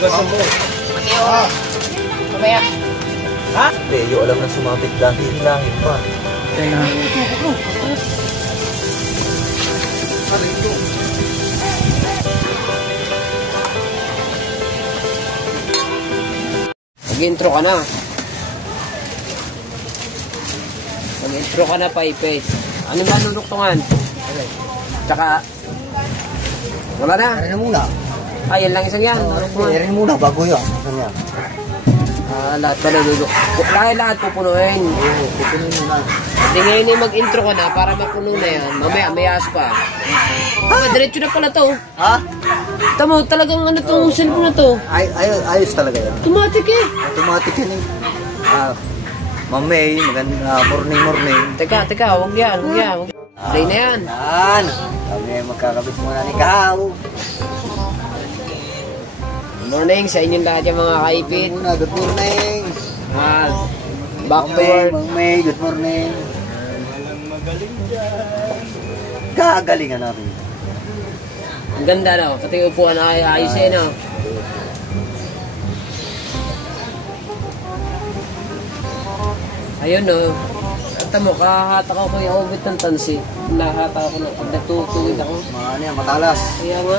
Hugasan mo. Mateo. Mamaya. Ha? Leo, alam na sumabit dahil langit pa. Teka. Mag-intro ka na. Mag-intro ka na, Paipes. Ano ba nuduktungan? Tsaka, wala na. Ayan na muna. Yan lang isang yan. Ayan muna, bago yun. Lahat pa nalulok. Lahat pupunuin. Oo, pupunuin muna. Hindi ngayon mag-intro ka na para mapuno na yan. Mamaya, may as pa. Diretso na pala to. Ha? Tama, talagang ano tong cellphone na to. Ayos talaga yan. Automatic eh. Automatic yan eh. Ma'am May, maganda morning. Teka, huwag yan. Play na yan. Yan. Kami magkakabit muna ni Kahaw. Good morning sa inyong lahat yung mga kaipit. Good morning. Back to work. Ma'am May, good morning. Kagalingan natin. Ang ganda no, pati upuan na ayos eh no. Ayun no. At mo, kahatak ako yung ubit ng tansi. Nahatak ako na pag nagtutuwid ako. Ano yan, matalas. Kaya nga.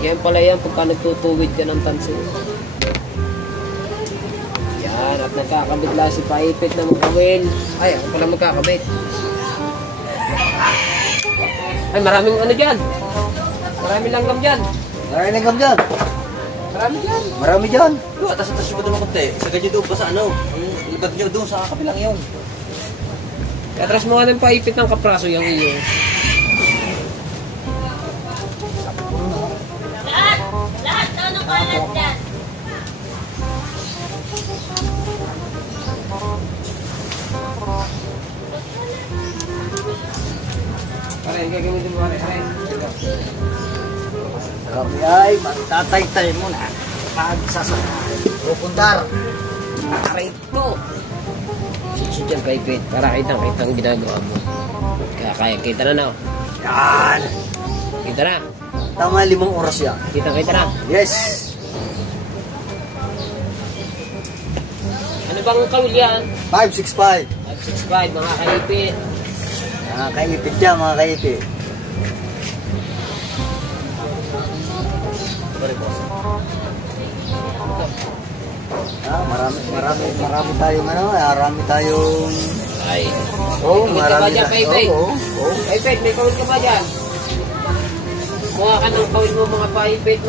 Yan pala yan pagka nagtutuwid ka ng tansi. Yan, at nagkakabit lang si Paipit na magkawin. Ay, ako pala magkakabit. Ay, maraming ano dyan. Maraming langgam dyan. Marami dyan. Atas-atas yung ba konti? Sa ganyan doon pa sa ano? Libad nyo doon sa kapilang yung. Atras mo nga ng Paipit ng kapraso yung iyo. Lahat na ng kalat dyan. Pare, gagamitin mo pare. Kami ay magtatay-tay muna. Pupuntar. Aray mo! Sitsi dyan Paipit para kitang ginagawa mo. Kaya kita na na. Yan. Kita na. Tama 5 oras yan. Kita na. Yes. Ano bang kawil yan? 565. 565 mga kaipit. Mga kaipit yan, mga kaipit. Marami tayong marami tayong Ay. marami ka ba dyan, Paipit? Paipit, may kawil ka ba dyan? Kuha ka ng kawil mo mga Paipit.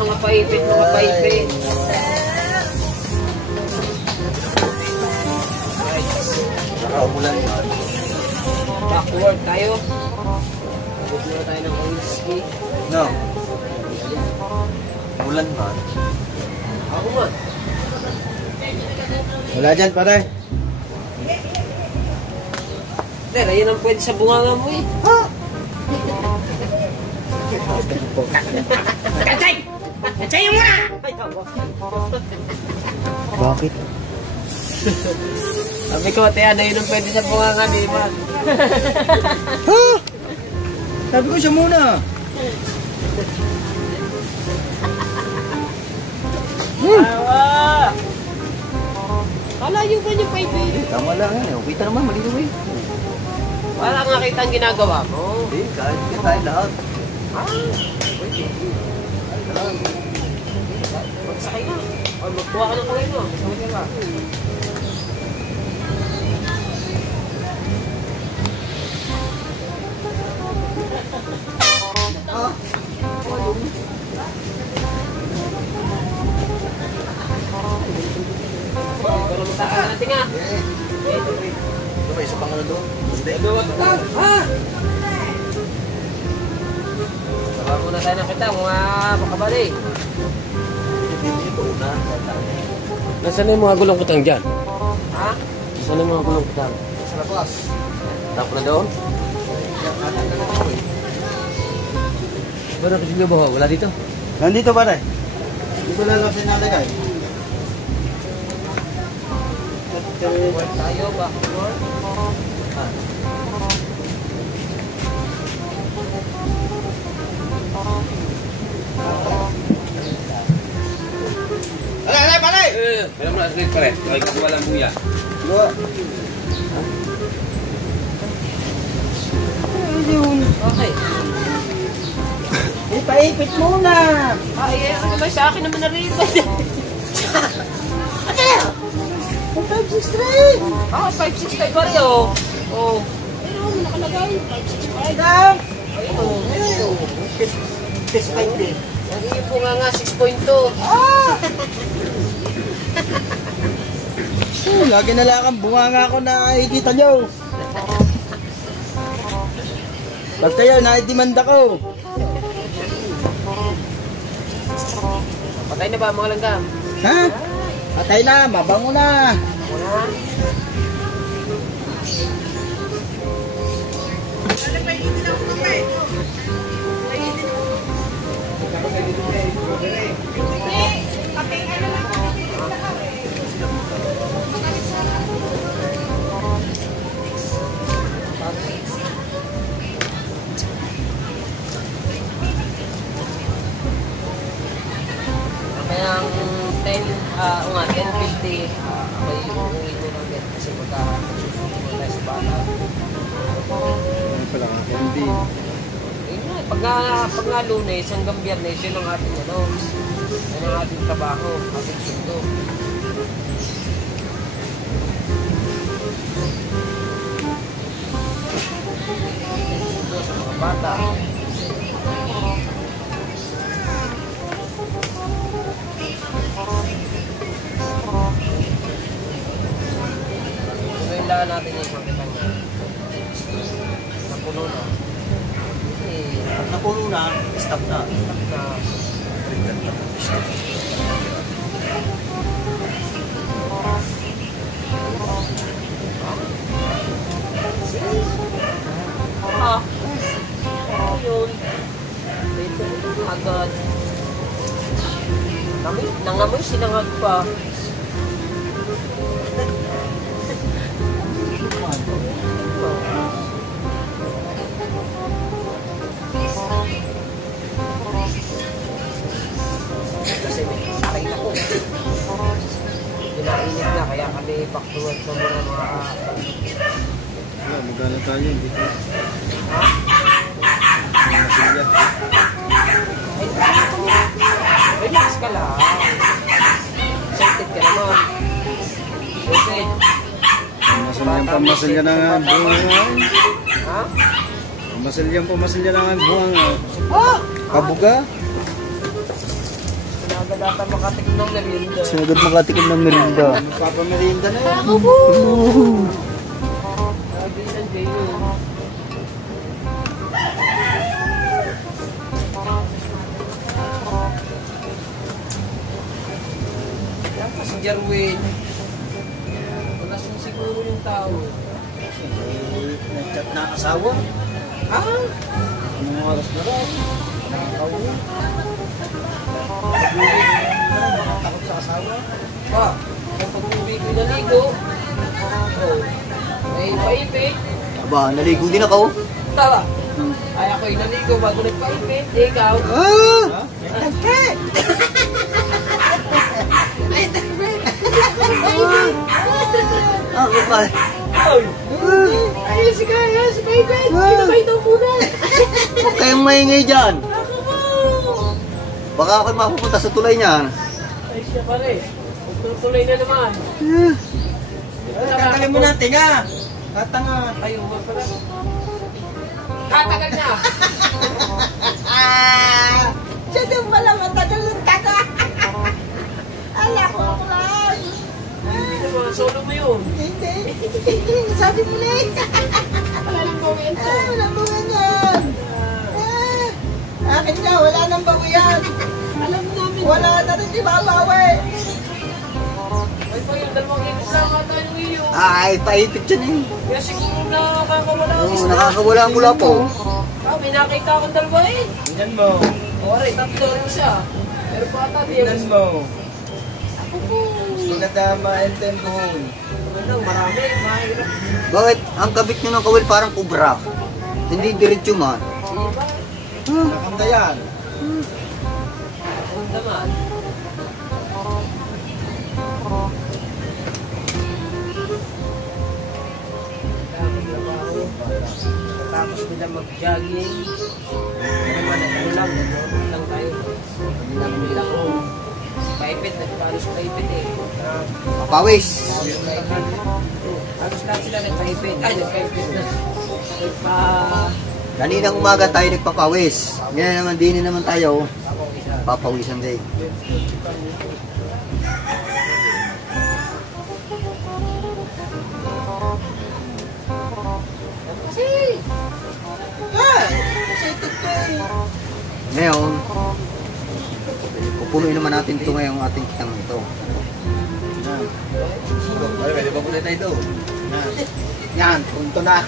Nakaulan yan. Back to work tayo. Sabot muna tayo ng whiskey. No. Ulan ba? Ako nga. Wala dyan, pare. Pero yun ang pwede sa bunganga mo eh. Ha? Katsay! Katsay mo na! Bakit? Sabi ko, Ate, ano yun ang pwede sa bunganga ni Iman? Ha? Sabi ko siya muna. Awa! Kalayo ba niyo, Paipit? Tama lang yan eh. Kita naman, malinaw eh. Para nga kita ang ginagawa mo. Hindi, kahit kita tayo lahat. Magsakay na. O, magkuha ka ng kawin mo. Magsakay ka. Ikaw na magtakal natin nga. Ito ba, isa pang ano doon? Saka muna tayo ng kita, mga makabali. Nasaan na yung mga gulong kutang dyan? Ha? Nasaan na yung mga gulong kutang? Sa labas. Tapo na doon? Ba nakasili ba? Wala dito? Nandito ba rin? Dito lang lang sinalagay. Tayo ba? yun. Kaya mo na rin pare. Okay, kukuha lang buya. Go. Okay. Ipaipit muna. Ay, ano ba sa akin naman narinig? Ano? 563. Ah, 565 ba rin oh. Oh. Ayun, nakalagay. 565. Dam. Ayun. Test 5 din. Nagiging po nga 6.2. Ah! Lagi na lang ang bunganga ko na nakikita nyo. Pag kayo, naidimanda ko. Patay na ba mga langgam? Ha? Patay na, mabango na. Wala. Kaya ang 10.50, may uuwi mo lang yan kasi magkakasusunod mo tayo sa bata. Ano pala ka, Candy? Pag nga Lunes hanggang Biyernes, yun ang ating ano, yun ang ating trabaho, ating sundo. Sundo sa mga bata. Kailangan natin yung makita niya. Napuno na. Pag napuno na, stop na. Yun. Dito, agad. Nangamoy, sinangag pa. Kasi may aray na ko. Pinainit na, kaya kami paktuwad ko muna mga Magana tayo dito. relax ka lang. Excited ka naman. Okay. Pamasal yan na nga bunga. Ha? Pamasal yan na nga bunga. Kabuga. Pinagadata makatikim ng merienda. Sinagad makatikim ng merinda. Magpapamerinda na yan. Sabi ng J.U. Yan pa si Jarwin. Wala siguro yung tao. Nag-chat na ang asawa. Ah! Anong oras na rin? Nakakauwi. Takot sa asawa. Pa, kapag uwi ko naligo, oh, may paipit. Aba, naligo din ako. Tara! Ay ako'y naligo bago nagpaipit. Ikaw? Ah! Ako pa. Ay! Ayun si Kaya, si Paipit! Kinabay daw muna! Huwag kayong maingay dyan. Ako mo! Baka ako'y mapupunta sa tulay niyan. Ay siya pa rin. Tuloy na naman. Tanggalin mo na, tinga. Tatanga. Ay, umar pala. Tatagal na! Siya din pala matagal ng taga. Ala ko ako lang. Hindi naman, solo mo yun. Hindi. Sabi mo na eh. Wala nang gawin to. Walang mga yan. Akin nga, wala nang bawian. Alam namin. Wala na rin ibabawi. Ay pa yun, dalawang ikot lang ata yung iyo. Ay, paipit yan eh. Kaya siguro nakakawala ang Oo, isda. nakakawala ang mula po. Ah, may nakita akong dalawa eh. Tingnan mo. O, aray, tatlo yung siya. Pero pa ata, di Tingnan mo. Ako po. Maganda ma-enten ko. Ano, marami, mahirap. Bakit ang kabit nyo ng kawil parang kubra? Hindi diretso man. Iba. Nakanda yan. Ang naman. sila mag-jogging. Ano lang, nag-jogging lang tayo. Hindi namin nila ko. Paipit, nagpalos paipit eh. Papawis. Halos lahat sila nagpaipit. Ay, nagpaipit na. Kaninang umaga tayo nagpapawis. Ngayon naman, din naman tayo. Papawisan din. Ngayon, pupunuin naman natin ito ngayong ating kitang ito. Ay, pwede ba muna tayo ito? Yan, punto na.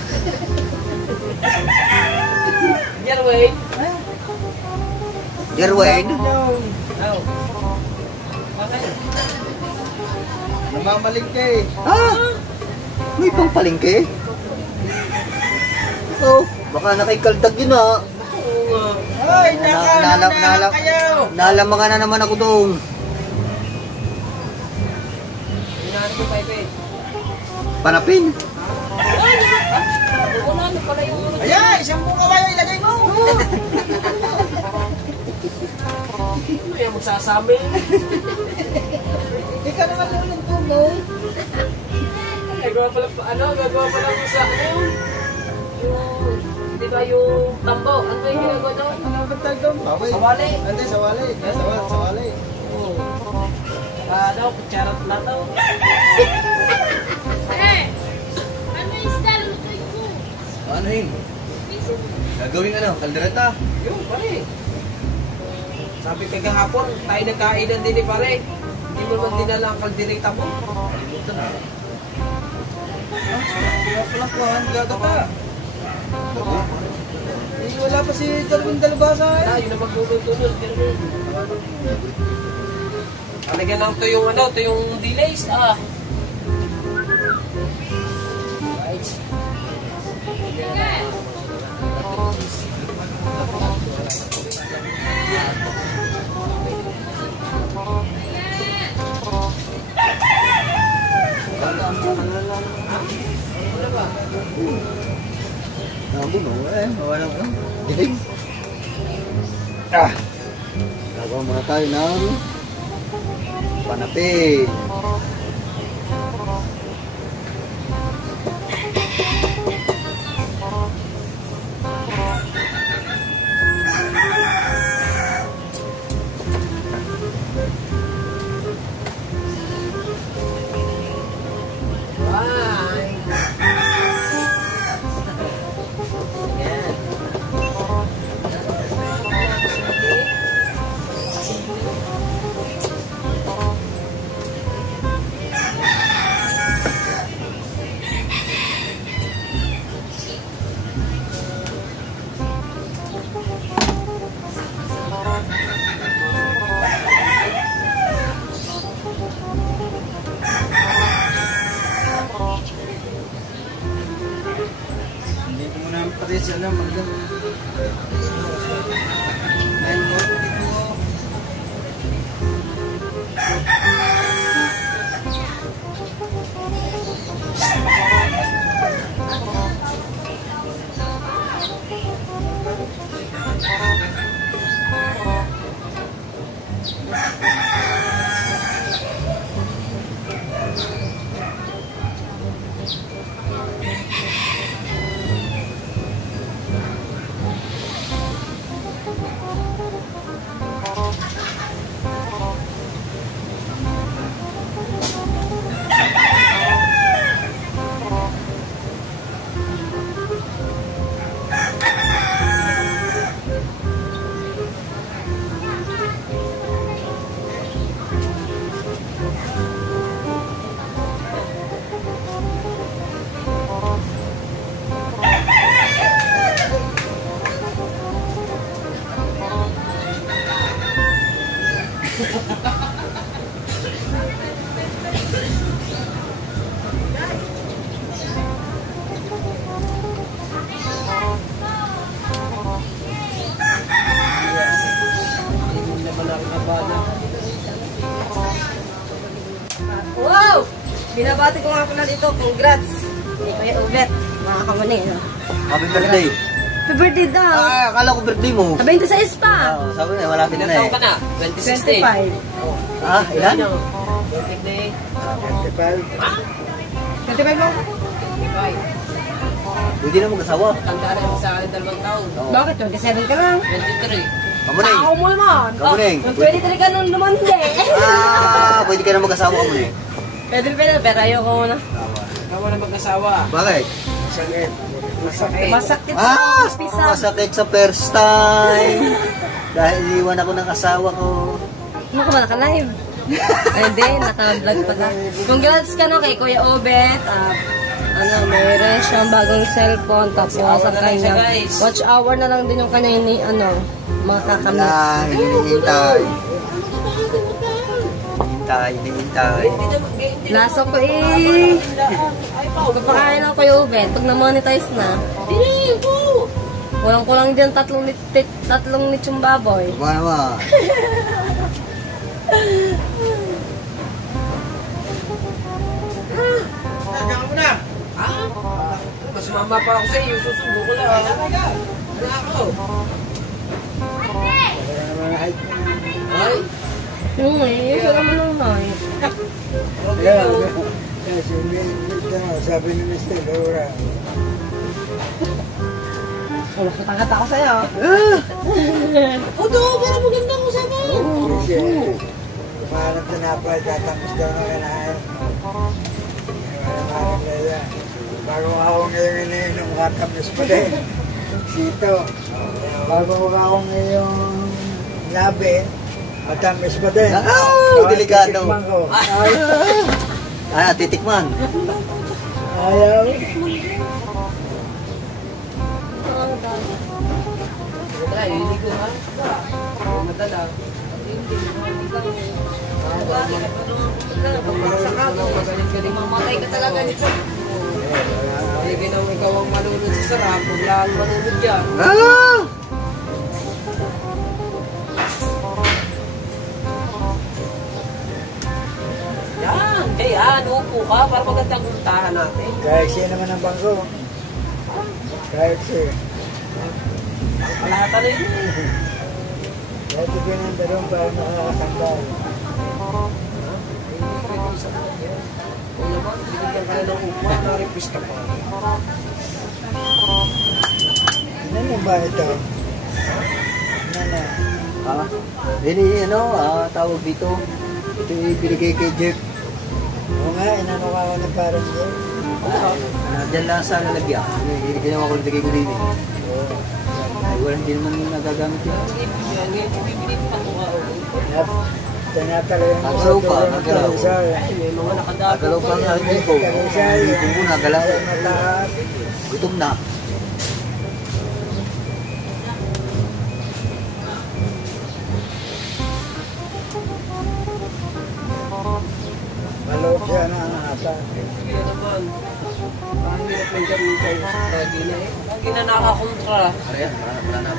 Jerway. Jerwin, No. Bakit? Namamalingke. may pampalingke. Oh, baka nakikaldag yun ah. Ay, Nalamangan na naman ako doon. Hinahanap ko paipit. Panapin. Wala na pala yung ulo. Ayan, isang buong kawayo ilagay mo. Ano yung magsasami? Ikaw naman lulungkong mo. Gagawa pala ko sa ano? Yung, di ba yung tambo? Ano yung ginagawa doon? Ano ba tawag doon? Sawali. Ante, sawali. Sawali. Oo. Ano, kutsarot na to. Ano yung style? Lutoy ko. Ano yun? Gagawin ano? Kaldereta? Yung, pare. Sabi kagahapon, tayo nagkainan din eh, pare. Hindi mo naman dinala ang kaldereta mo. Kalimutan na. Kaya pala po, ang gagata. Wala pa si Darwin Dalbasa eh. Ah, yun na magluluto nun. Talaga lang to yung ano, to yung delays. Right. Nabo no, wala mo. Dilim. Gagawa muna tayo ng panapin. Hindi ko muna pati siya na magdang. Ayun mo, dito. Wow! Binabati ko nga pala dito. Congrats! Kay Kuya Ubet. Mga kamani. No? Happy birthday. Happy birthday daw. Akala ko birthday mo. 26 pa. Oo, sabi na, malapit Ilang na taon eh. ka na? 2016. 25. Ah, ilan? Birthday. 25 mo? 25. Pwede na mag-asawa. Tanda na sa akin 2 taon. Oo. Bakit? 27 ka lang. 23. Kamuneng. Tao mo naman. Kamuneng. Pwede talaga nung lumandi. Pwede ka na mag-asawa, Kamuneng. Pwede, pero ayoko muna. Ikaw na mag-asawa. Bakit? Masakit. Masakit sa umpisa. Masakit sa first time. Dahil iniwan ako ng asawa ko. Ano ka ba naka-live? Ay, hindi, naka-vlog pala. Congrats ka no kay Kuya Obet. Mayroon siyang bagong cellphone. Tapos sa kanya, watch hour na lang din yung kanya mga kakamit. Wala, hinihintay. Hinihintay. Laso ko kapakain ng Kuya Obet. Pag na-monetize na, kulang-kulang din 3 litsong baboy. Baka naman. Mas mama pa ako sa iyo, susubo ko lang. Wala ako. Ay, Yung isa naman ng height. Sabi ni Mr. Laura, Wala, katangkat ako sa'yo. Pero maganda mo sa mo. kasi kumahanap na napal, tatapos daw na kanain. Kumahanap na yan. Bago ako ngayon iniinom, katapos pa din. Sito. Bago ako ngayon labi, matamis pa din. Delikado. Titikman ko. Titikman. Ayaw. wala, ililigo ha. Madala. Magaling-galing. Mamatay ka talaga nito. Ay, ginawa ikaw ang malunod sa sarap. Wala ang malunod yan. Yan, kaya upo ka para magandang puntahan natin. Kahit siya naman ang bangko. Kahit siya. Palahatan na yun. Kahit ikinanda doon para makakasambal. Hindi pwede isa na. O naman, binigyan ka ng upo, na-request ka pa. Ano ba ito? Ano? Tawag dito. Ito yung binigay kay Jeff. Oo nga, inano ka ako ng parang yun. Nandyan lang sa lalagyan. Hindi ginawa ko nilagay ko din eh. Ay, wala din naman nagagamit yun. Bibili pa ko nga. Tinatalo yung Nagalaw pa, tulong ng nagalaw. kalusay. Ay, may mga nakadapo. Nagalaw pa nga hindi ko. Hindi ko muna galaw. Mataas. Gutom na. Maloob siya na ang ata. Sige naman. Pahirap ng ganun kayo sa lagi na eh. Lagi na nakakontra. Ayan, wala na.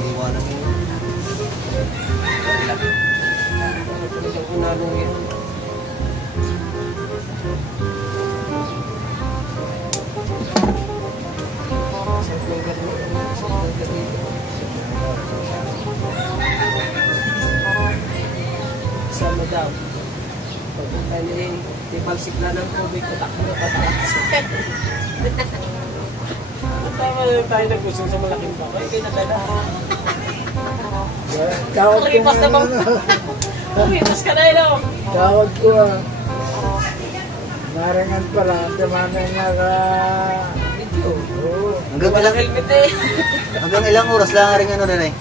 Iiwanan mo yun. Talagang unanong yun. Sama daw. Pagpunta niya yung tipalsikla ng tubig, patakbo na pataas. Tama na tayo nagusong sa malaking bakay. Kaya nadala. Tawag ko Kumipas na bang? Kumipas ka na yun. Tawag ko Marangan pala. Tumana nga ka. Video. Oo. Hanggang Walang ilang, helmet eh. hanggang ilang oras lang rin ano na eh.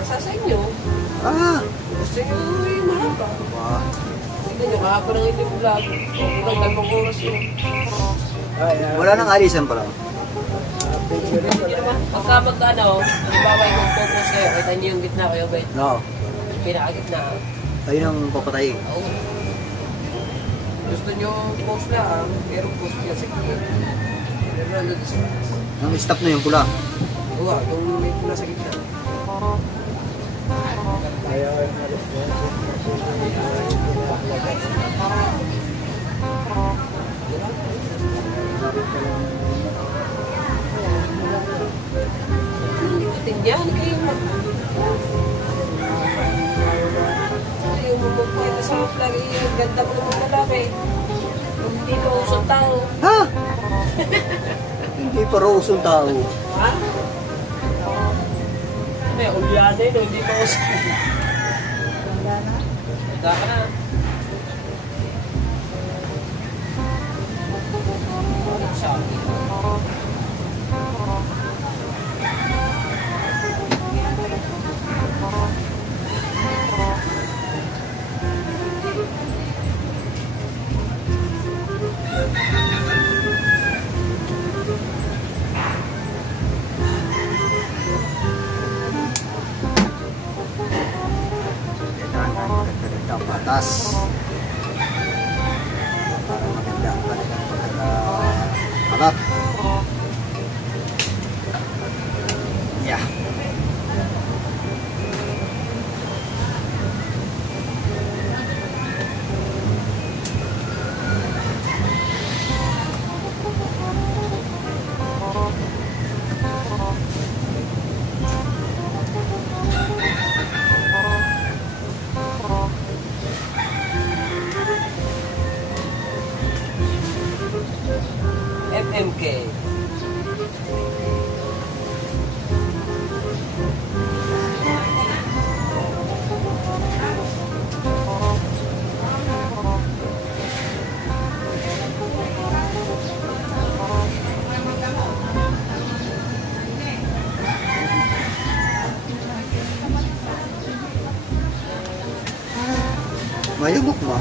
Nasa sa inyo. Gusto nyo yung mahaba. Tignan nyo, kahapa ng inyong vlog. O, ilang 2 oras yun. Wala nang alisan pala. Video rin Hindi pala. naman, pagka mag-ano, halimbawa yung focus kayo, kita nyo yung gitna kayo, ba? No. Pinakagitna. Ayun ang papatayin. Oo. Gusto nyo post lang, pero post nyo sa gitna. Pero nandun sa Ang stop na yung pula. uwa, yung may pula sa gitna. Ayaw ay malas. Yan, kayo mo. Ayaw mo magpwede sa vlog. Ang ganda mo naman malaki. Hindi mo usong tao. Ha? Hindi pa raw usong tao. Ha? May ulyada yun, hindi pa usong. Handa ka na. Sabi. Kailangan patas. Para maganda ang kanilang pagkakalat. Yeah. FMK. Mayugok ba?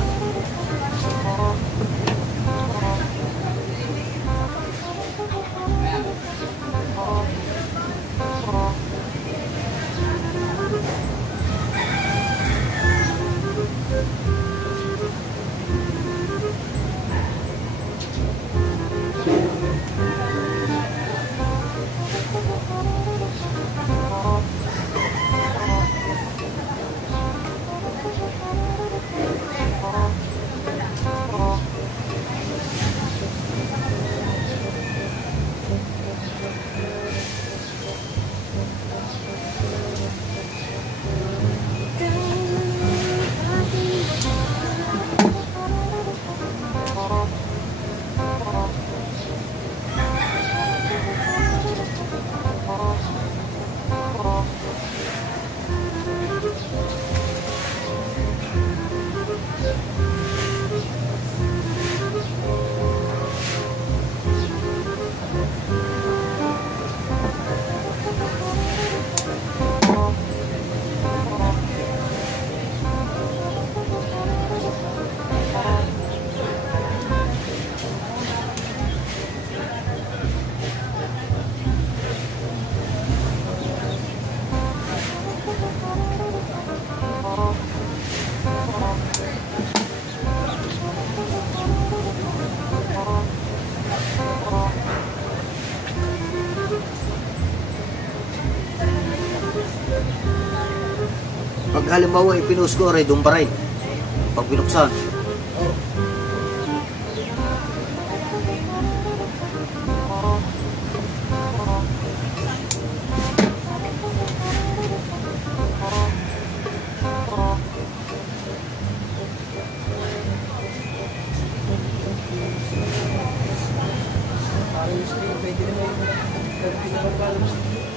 Pag halimbawa ipinost ko rin, doon pa rin. Pag pinuksan.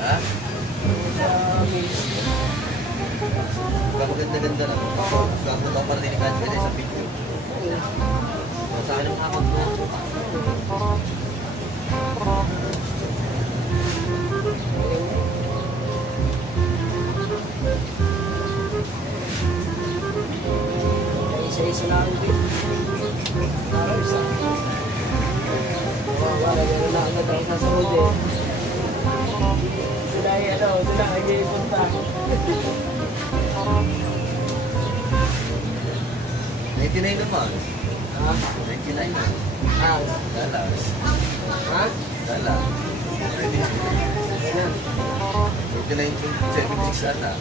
Ha? Gaganda-ganda na. Ako, gaganda ako para dinikan sila sa video. Sa akin ang akot mo. Isa-isa na ang bit. Parang isa. Wala, gano'n na agad ako sa Saudi. Sila ay sila ay punta. 99 naman. Ha? 99 na. Ah, Dalas. ha? Dalas. 99.76 sana.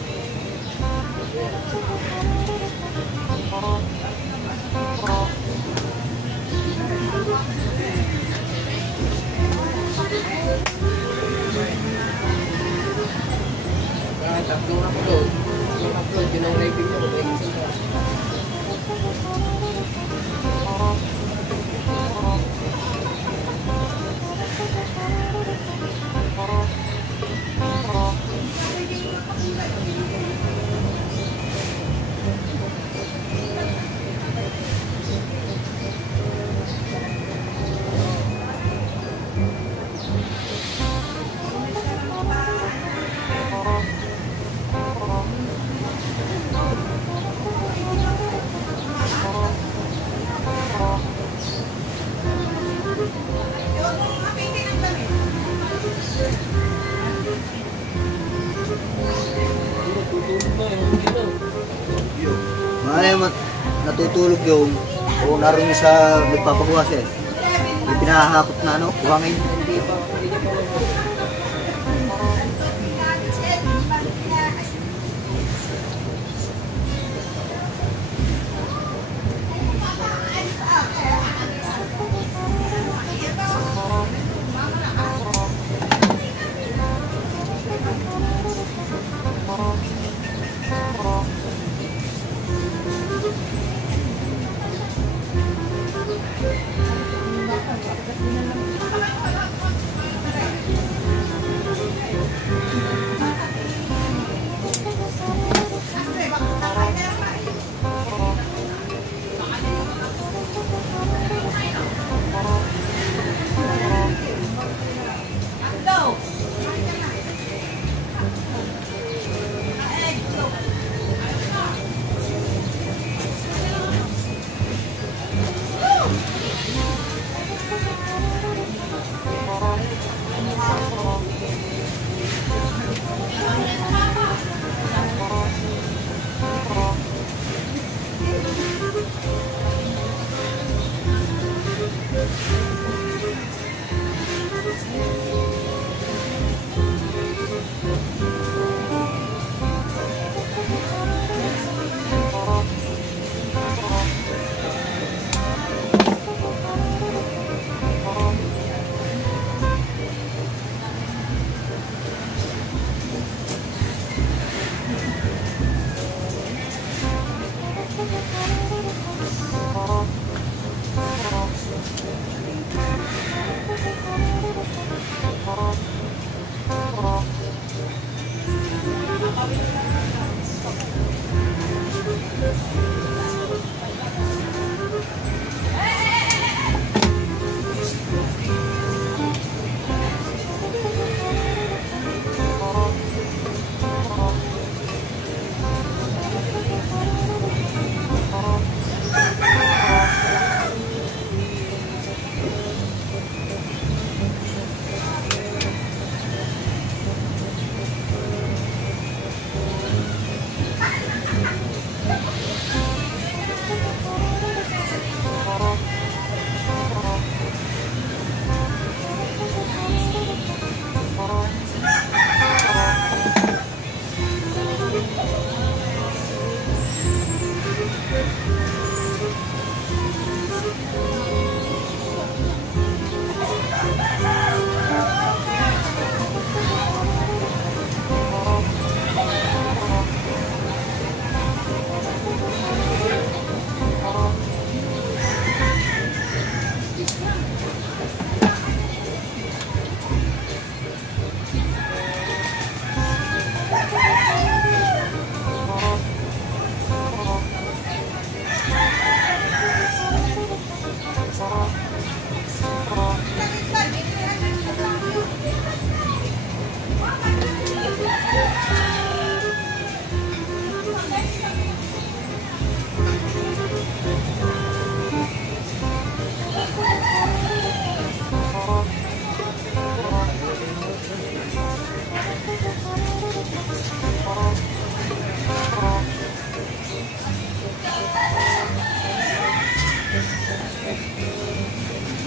Ay, natutulog yung o naroon sa nagpapagawa siya. May pinahahakot na ano, buhangin. Hindi pa. Hindi niya pa.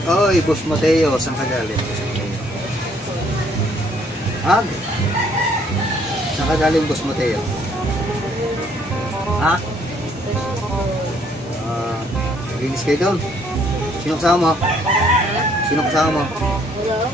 Oy, Boss Mateo, saan ka galing? Ha? Saan ka galing, Boss Mateo? Ha? Linis kayo doon? Sino kasama mo? Sino kasama mo? Wala.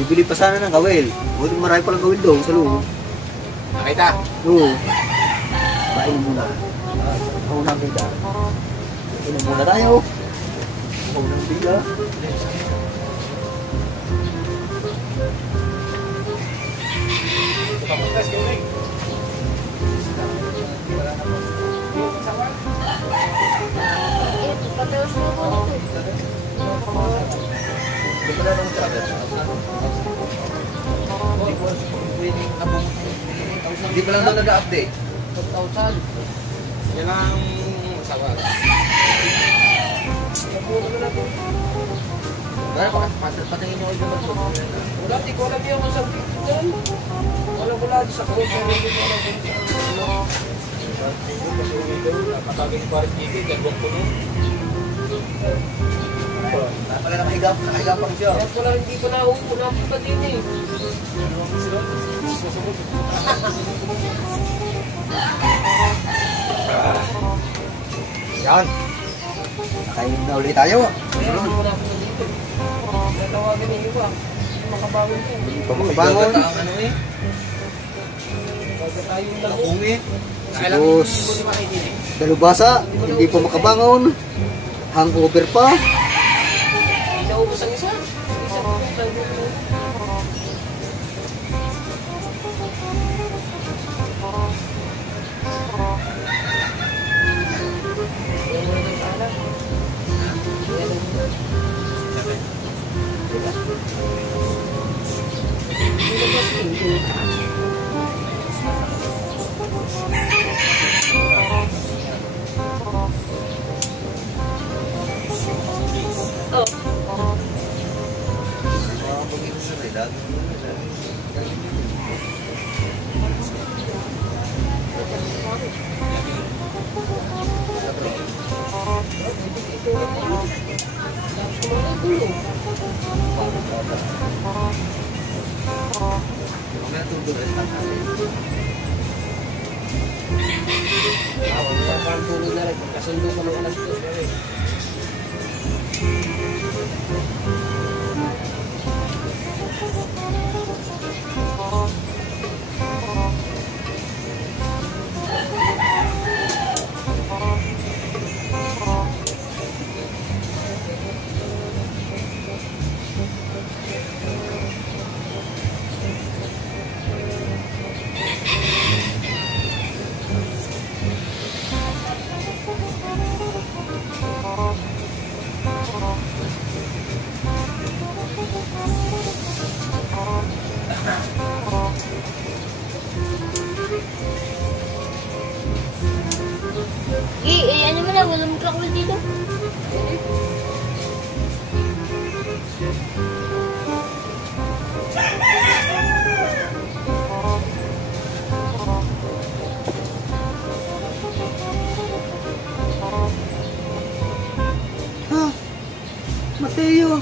Bibili pa sana ng kawil. Buti marami palang kawil doon sa loob. Nakita? Oo. Kain muna. Ako nang bida. Inom muna tayo. Ako nang bida. Hindi pa lang daw nag-update. 2,000. Yan ang sawa. Napuno na natin. Gano'n patingin nyo kayo yung Wala, di ko alam yung sa dyan. Wala sa kawal. Pero hindi ko alam kung saan. Napatagin pa rin dito. Dalawang puno. Pala nakahiga pa rin siya. Kaya pala hindi ko napunta din eh. Yan. Nakain na ulit tayo. Kaya hindi ko napunta dito. Natawagin yung iba. Makabangon ko. Hindi pa makabangon. Ano eh? Baga tayong lago. Labong eh. Tapos, dalubasa. Hindi pa makabangon. Hangover pa. Naubos ang isa. Isa po sa grupo. Yan mo na sa alam. Tulog na rin. Kasundo ka ng alas 2. Ano mo na, walang kakul dito. Ha? Mateo.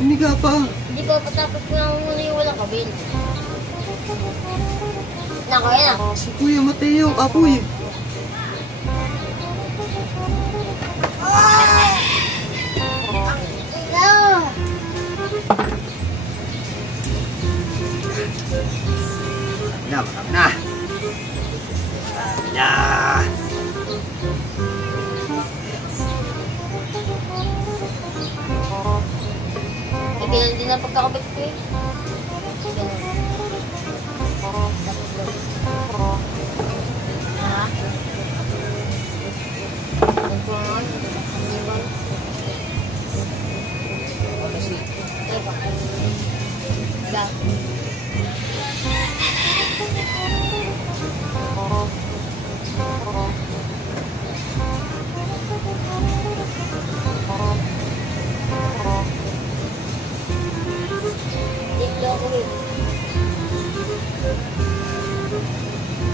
Hindi ka pa. Hindi pa patapos ko lang muna yung walang kabil. Nako, yan na. Si Kuya Mateo, apoy. Marami na. Ya. Ilan din ang pagkakabit ko eh.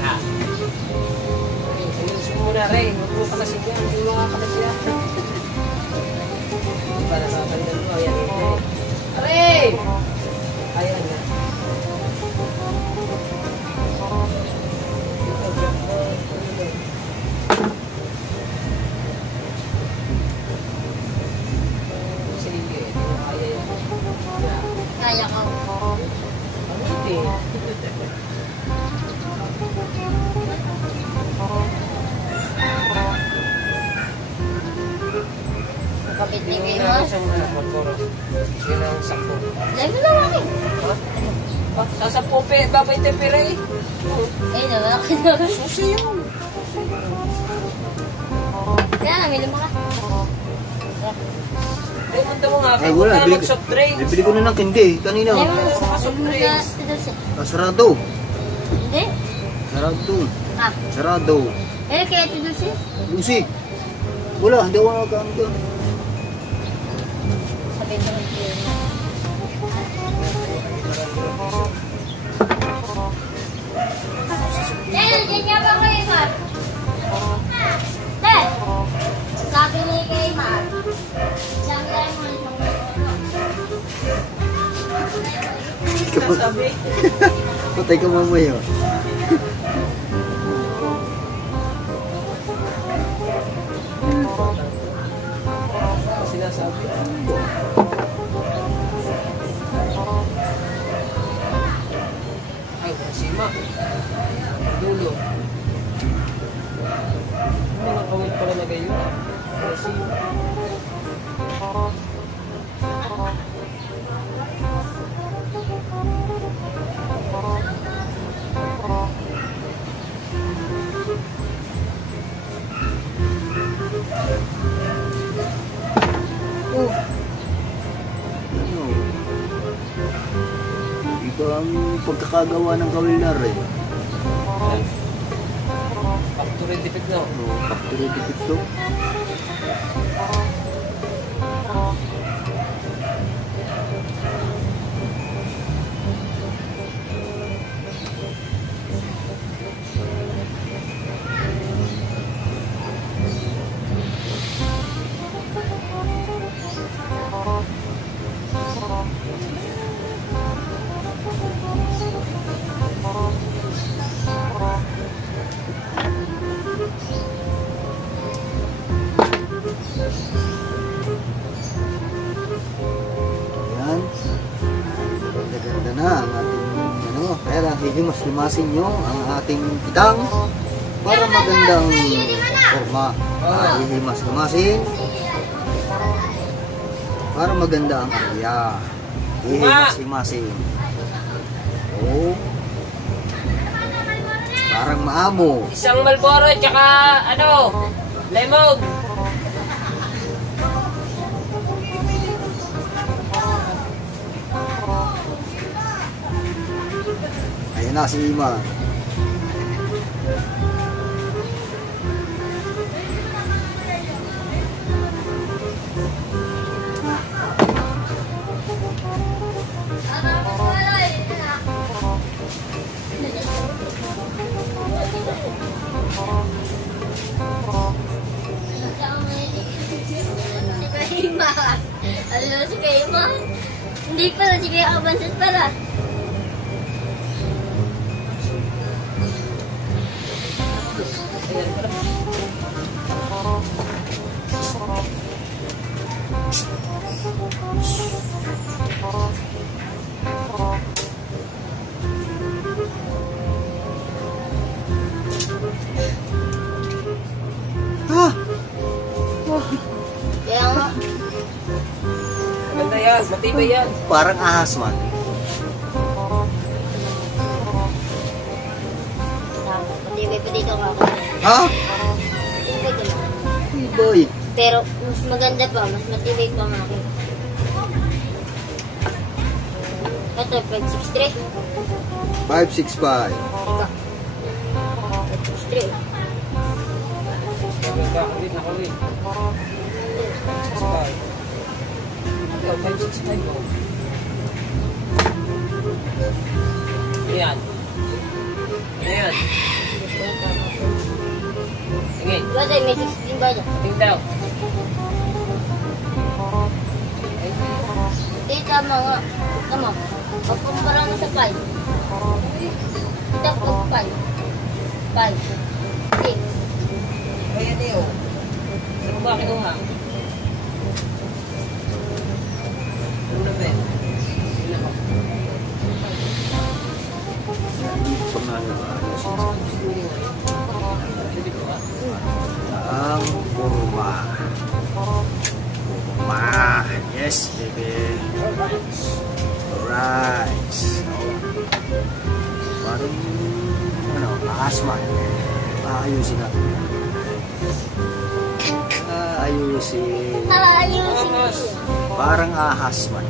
Ha? Ray, huwag mo pakasin yan. Hindi mo kakalas yan. Para sa kandang ko, ayan ito eh. Ray! Ayan na. Sige, kaya yan. Kapit ni kayo Yung ma. isang magkoro. Yun ang sakto. Lagi na lang eh. Ha? Sa pope, babay tepera eh. Ay, naman na. Susi yun. Kaya na, may lima ka. Ay, punta mo nga. Ay, Punta wala. na mag-soft drinks. Bibili ko na ng kindi. Kanina. Ay, mo soft drinks. Sarado. Hindi. Sarado. Ah, Sarado. eh, kaya ito Dulce. Lucy. Wala, hindi ako nakakaan doon. Sabihin ko ng Dahil, dyan ba kayo, Mar? Dahil, sabi ni kay Mar, isang lemon, Sabi. Patay ka mamaya. Sinasabi. Ay, sima. Dulo. Mga kawit pala na kayo. Sima. Ano? Iba ang pagkakagawa ng kawilar eh. Factory defect na. Ano, factory defect to. Ayan. Ganda na ang ating ano, kaya lang hihimas-limasin nyo ang ating kitang para magandang forma. Hihimas-limasin para maganda ang area. Hihimas-limasin. Oh. Parang maamo. Isang Marlboro tsaka ano, lemon. Ayan na si Ima. Ano si Kayma? Hindi pala, si Kaya Abansat pala. Ah! Kaya nga, Maganda yan, matibay yan. Parang ahas man. patibay pa dito nga ako. Ha? Patibay ko lang. Hey boy. Pero mas maganda pa, mas matibay pa nga ako. Ito, 563. 565. Ika. 563. Nakawit, nakawit. 6.5. Ikaw, 5.65 mo. Ayan. Ayan. Sige, Diba tayo, may 16 ba dyan? tingin daw. Hindi, tama nga. Tama. Pagkumpara mo sa 5. Ito, 5. 5. 6. Ayan eh, oh. Saan mo ba kinuha? Ano na ba eh? Ilan ako? Hindi ko ah. Ang forma. Yes, baby. Alright. Parang, ano, ahasman. Aayusin natin. Aayusin. Parang ahasman.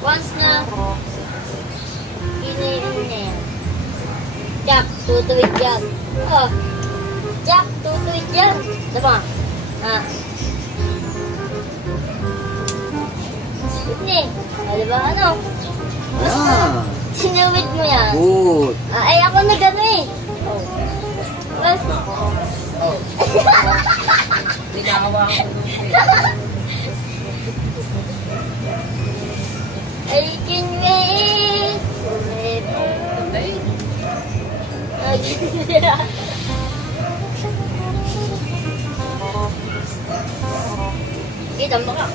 Once na iniinom na yan. Jack, tutuwid yan. Oh. Jack, tutuwid yan. Diba? Ah. Hindi. O, diba ano? Basta, sinuwid mo yan. Good. Ay, ako na gano'n eh. Oh. Basta. Oh. Dinawa ko. I can wait forever. Kita mo ka?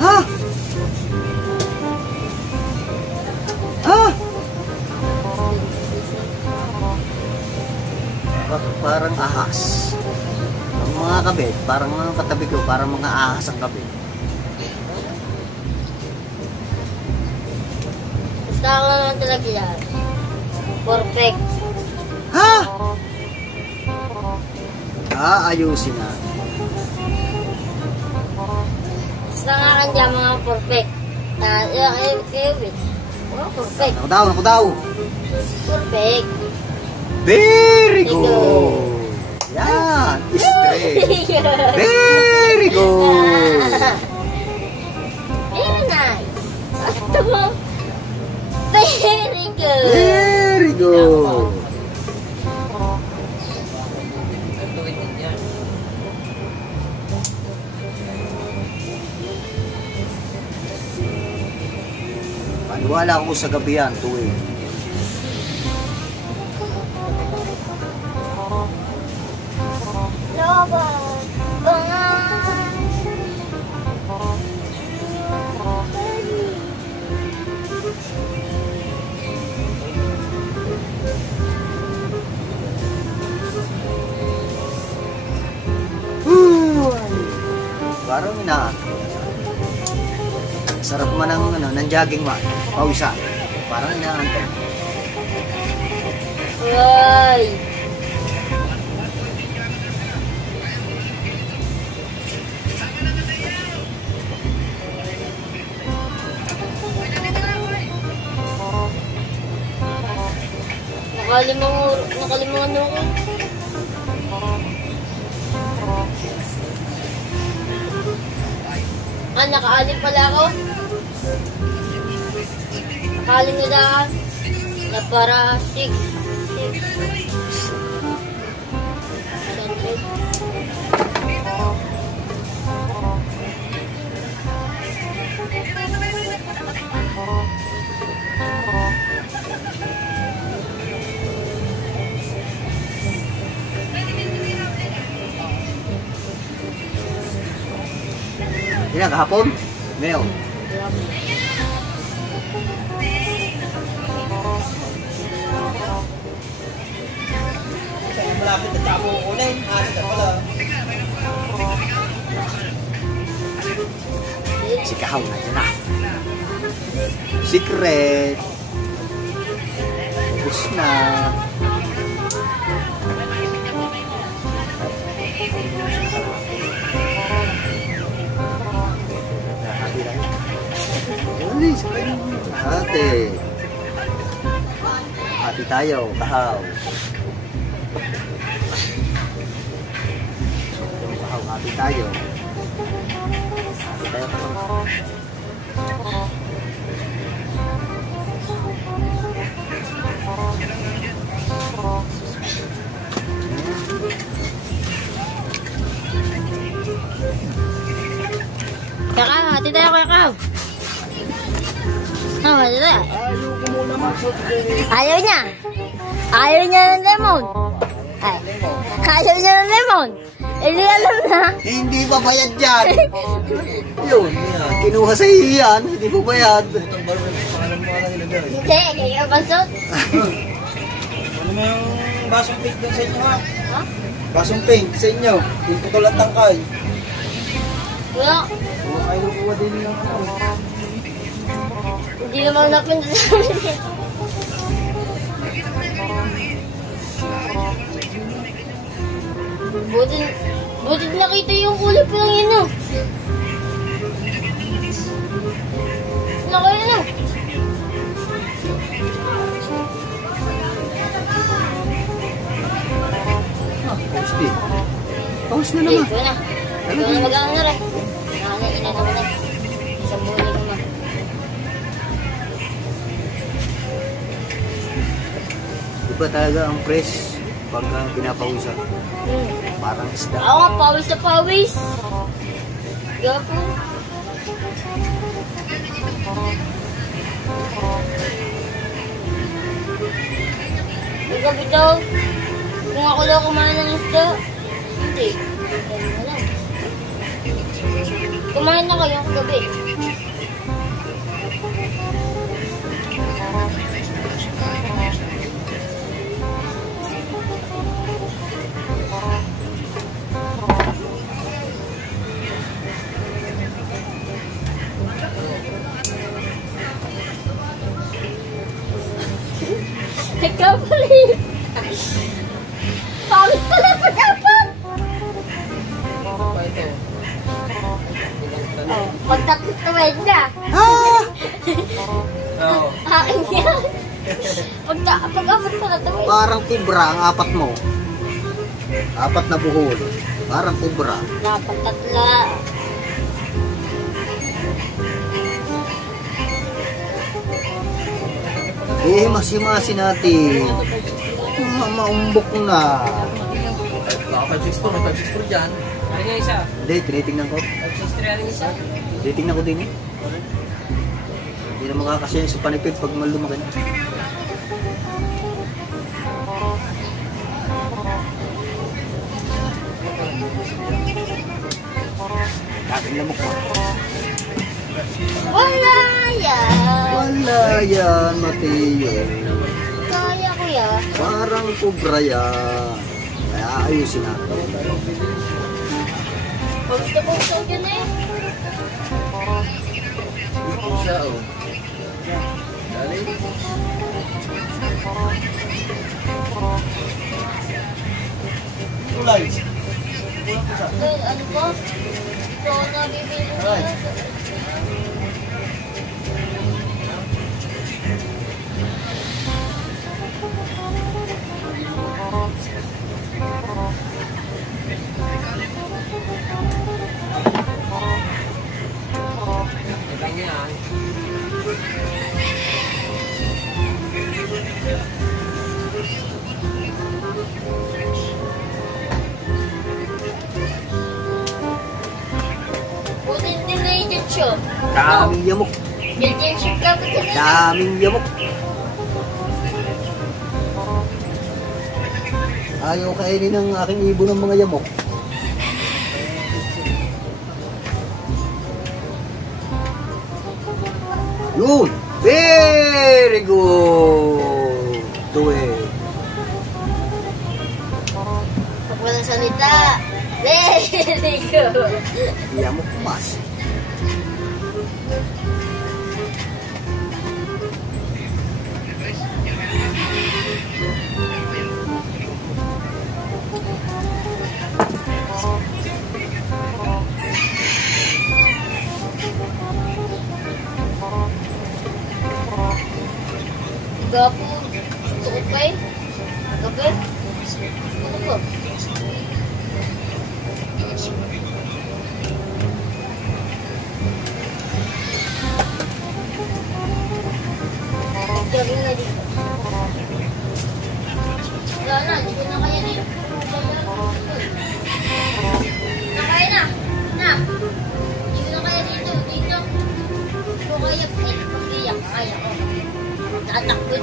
Ha? Ha? Parang ahas. Ang mga kabit, parang mga katabi ko, parang mga ahas ang kabit. Basta ako naman talaga yan. Perfect. Ha? Aayusin na. Basta nga kanya mga perfect. Perfect. Ako daw. Perfect. Very good. Yan. Straight. Very good. Very nice. Basta mo. Very good. Very good. Ang tuwid din yan. Paniwala ko sa gabi yan, tuwing. Laban. Bangan. Parang sarap man ng jogging man. Pausa. Parang inaantok. Ay. Nakalimangan ako. Nakaalim pala ako. Nakaalim nila na para 6. Yan, kahapon? Ngayon. Malapit na tabo ko na yun. Asa pala. Si Kahaw na dyan na. Secret. Ubus na. Hati. Hati tayo, Kahaw. Kahaw, hati tayo. Hati tayo, Kahaw. Ayaw niya. Ayaw niya ng lemon. Ay. Ayaw niya ng lemon. Hindi alam na. Hindi pa bayad yan. Yun, kinuha sa iyo yan, hindi pa bayad. Utang baro na pangalan mo lang ilagay. Hindi, kaya bansot. Ano mo yung basong pink doon sa inyo ha? Ha? Basong pink sa inyo. Yung putol at tangkay. Wala. Huwag kayo kuha din ng ano. Hindi naman napunta sa amin. Buti nakita yung kulay pa lang yun, oh. Nakaya na. Paus din. Paus na Hindi, naman. ikaw na. Ikaw na mag-aang na rin. Ina naman na. Isang buhay naman. Iba talaga ang press pagka pinapawisan. Parang isda. Ako nga, pawis na pawis. Gapo. Gabi daw, kung ako daw kumain ng isda, hindi. Ganun na lang. Kumain na kayo kagabi. Nagkapalit. Pawis pala pagkapat. Pa ito. Oh, pagtatutuwid ka. Ah! Oo. Akin yan. Pag-apat pa natuwid. Parang kubra ang apat mo. Apat na buhol. Parang kubra. Dapat tatla. Himasi natin. Maumbok na. Baka 564, may 564 dyan. Ano nga isa? Hindi, tinitingnan ko. 563 ano isa? Tinitingnan ko din eh. Hindi na makakasya sa panipid pag malumaki na. Dating lamok mo. Wala yan. Wala yan, Mateo. Kaya ko yan. Parang kubra yan. Kaya ayusin natin. Pagsa yun eh. Isa, oh. Dali. Kulay. Ano ba? Ito na bibili ko. Ilang yan. Buti hindi na yung siya. Daming yamok. Yan siya ka ba ka na? Daming yamok. Ayaw kainin ng aking ibon ng mga yamok. Yun! Very good! Do it! Pag walang salita. Very good. Yamok mas. Gapo. Gusto ko pa eh. Gabi. Gusto ko pa. Gabi na dito. Wala na. Hindi ko na kaya dito. Nakaya na. Na. Hindi ko na kaya dito. Dito. Hindi ko kaya. Kaya ko. Kaya ko. Tatakbo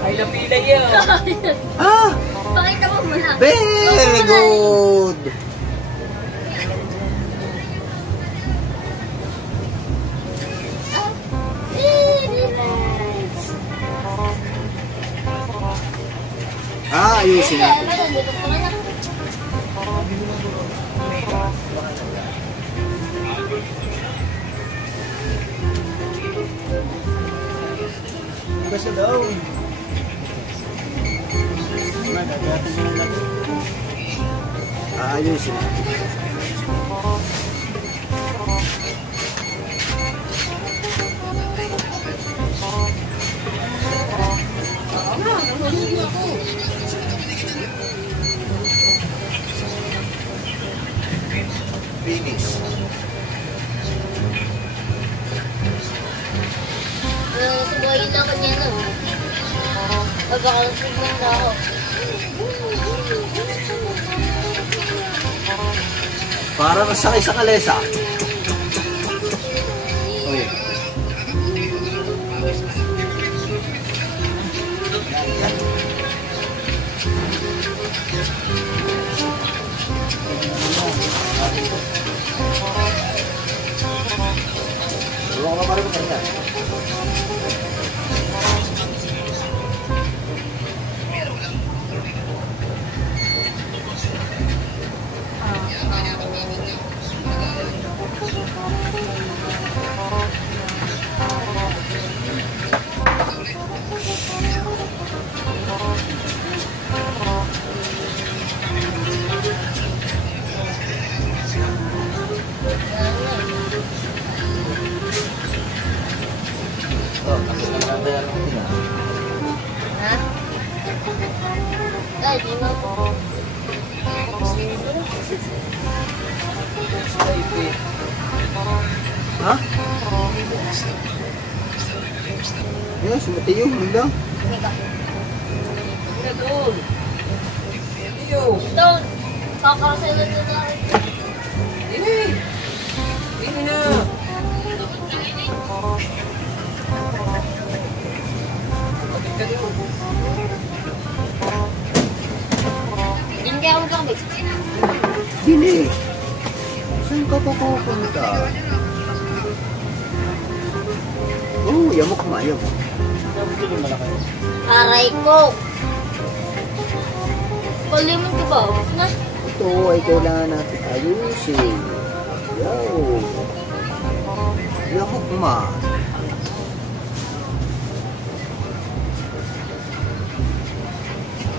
Ay, napila yun. Ah! Pakita mo muna. Very good! Ah, ayusin natin. Basta daw. Ayusin natin. Finish. Subuhin lang ko niya no. Pagkakalasugnan na ako. Para nasakay sa kalesa. Uy. Tulungan ka pa rin kanya. Ha? Ay, di mo. Ha? Yes, mati yung bilang. Doon. Iyo. Doon. Kakasalan na tayo. Ini. Ini na. Kapit ka doon. Diyan kaya ako gamit. Dili. Saan ka pa pupunta? Oh, yamok nga, yamok. Aray ko. Paliman ka ba? Na? Ito ay kailangan natin ayusin. Yo. Yamok ma.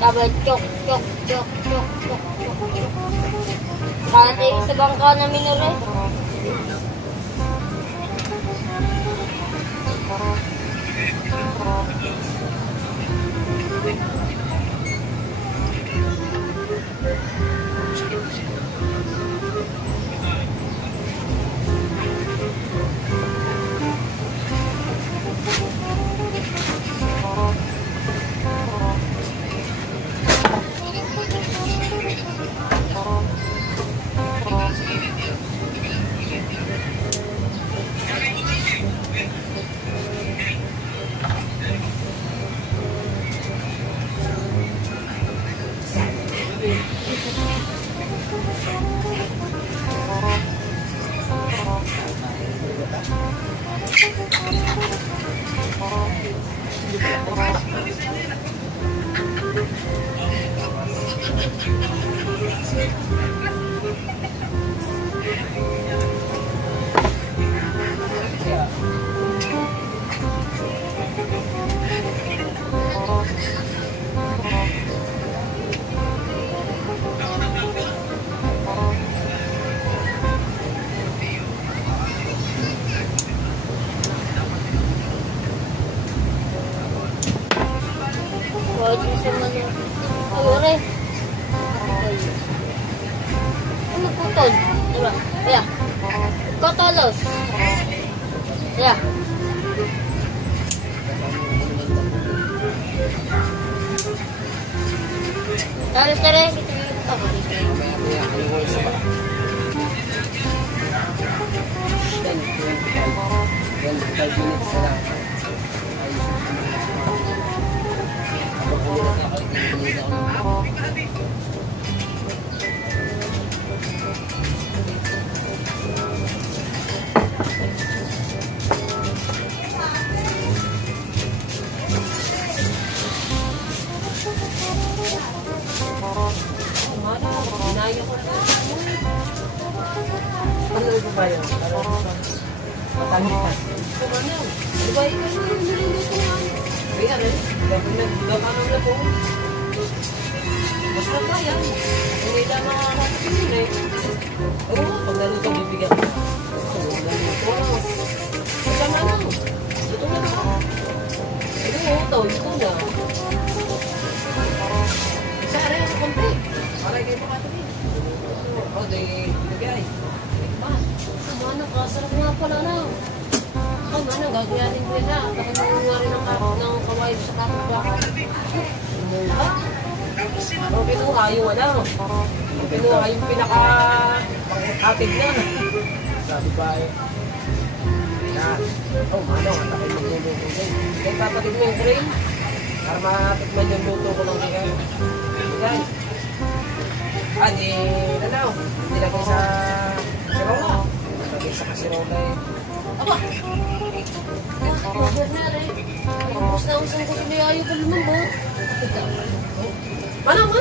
Tapos chok, chok, chok, chok, chok, chok, chok. Saan tayo sa bangka namin ulit? Pwede sa mga... Ayore. Ano putol? Diba? Kaya. Kotolos. Kaya. Talos na rin. Ako dito. Yan, 25 minutes na lang. ba yun? Matalitan. Kumanaw. Di ba ikaw yung niluluto nga? Kaya rin. Gagawin na po. Basta ba yan? Hindi na makakatakin yun eh. Oo, pag naluto bibigyan ko. Oo, naluto. Basta nga lang. Ito na ba? Ito mo, ito na. Isa rin, konti. Para kayo pakatakin. O, di, binigay. Manang, kasarap nga pala na. Ay, manang, gagayanin ko yan na. Tapos nga rin ng kawaii sa kapitbahay. Pero kinuha yung ano. Kinuha yung pinaka-atid na. Sabi ba eh. Na. Oh, manang, ang takay magluluto din. Kaya papatid mo yung cream. Para matikman yung luto ko ng bigay. Bigay. Di, ano, nilagay sa sirola. Nilagay sa kasirola eh. Aba! Robert na rin. Tapos na usang ko sila ayaw pa lumambot. Manang!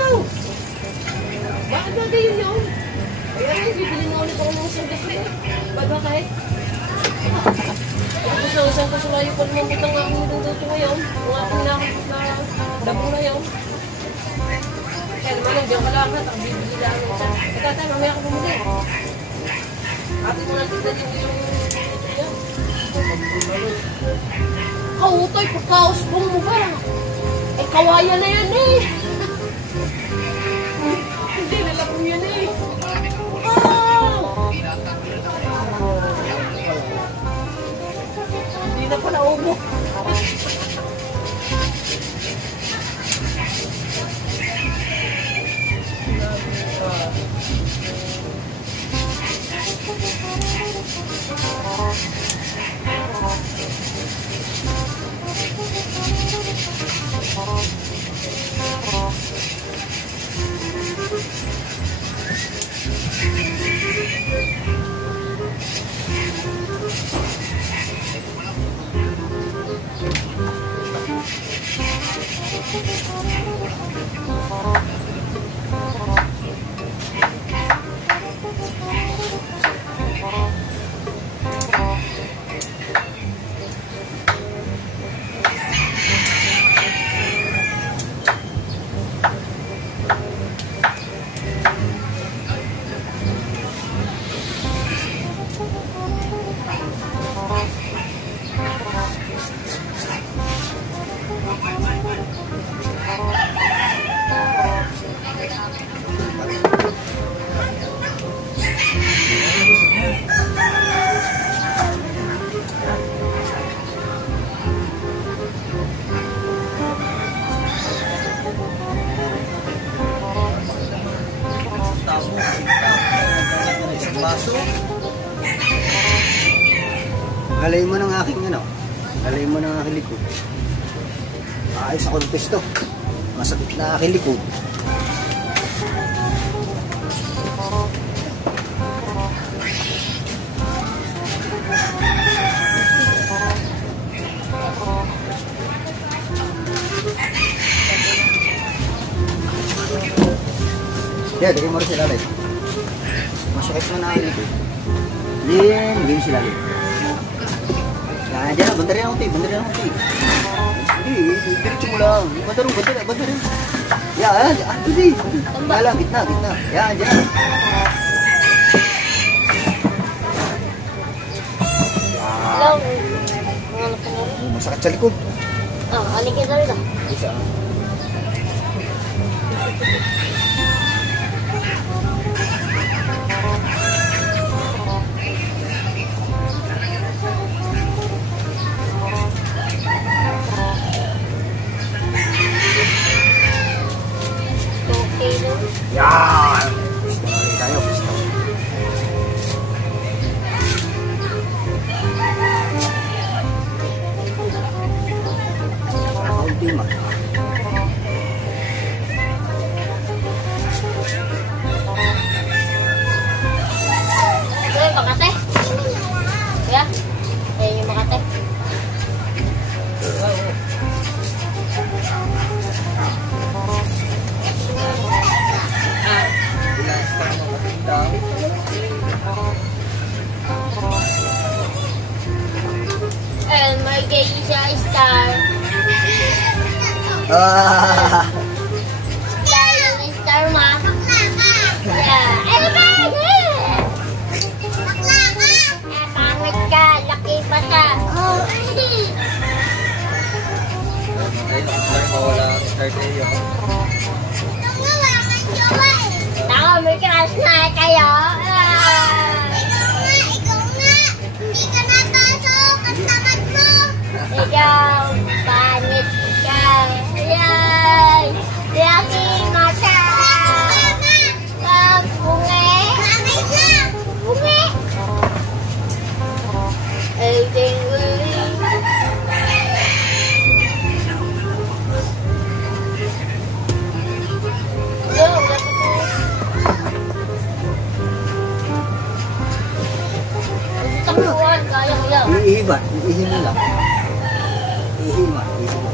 Bakit ba kayo yun? Kaya rin, bibili na ulit ako ng isang gabi. Ba't ba kahit? Tapos na usang ko sila ayaw pa lumambot ang aking niluluto ngayon. Ang aking nakakit na dabo na yun. Kaya naman, nandiyan ka lang na, bibili lang ako siya. Tatay, mamaya ka bumili. Ate mo natin na din yung ito yan. Kautoy, pagkausbong mo ba? Eh, kawaya na yan eh. Hindi, nalabong yan eh. Hindi na pala ubo. Halay mo ng aking ano, halay mo ng aking likod. Ayos ako ng pesto. Masakit na aking likod. Yeah, dali mo rin sila live. Masakit mo na aking likod. Then, ganyan sila live. Yan, dyan, bandarin ang tape, bandarin ang tape. Hindi, diretso mo lang. Bandarin. Yan, hindi. Wala, gitna. Yan, dyan. Hello. Mga anak ko na rin. Masakit sa likod. Alikin na rin ah. Isa. Okay lang. Yan! Gusto na rin tayo, gusto. Nakaunti Ah! Yung star ma. Yeah. Ano ba? Pangit ka. Laki pa ka. Ay, nakastar ko. Wala start kayo. Ako, may crush na kayo. Ikaw, panit ka. Ayan. Laki mata. Bungi. Bungi. Ay, tinguli. Takbuhan, kaya ko yan. Iihi ba? Iihi mo lang. Iihi mo. Iihi mo.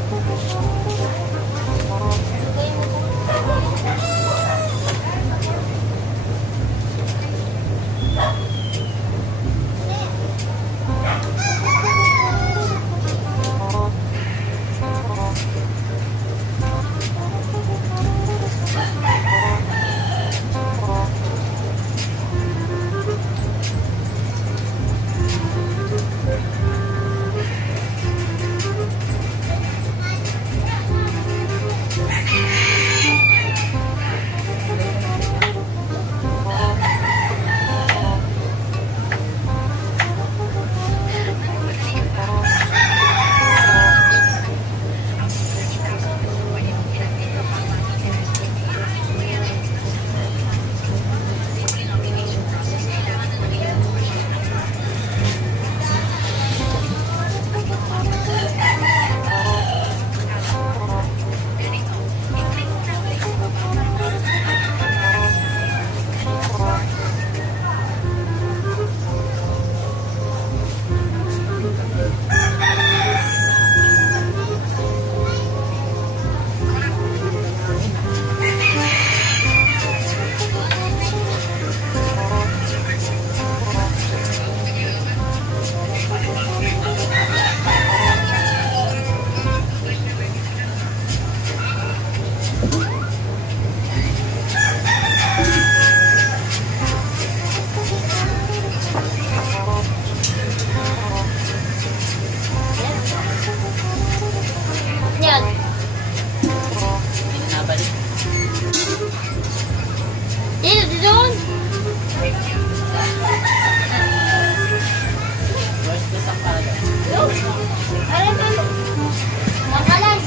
Yan. Dito, doon. Makalan.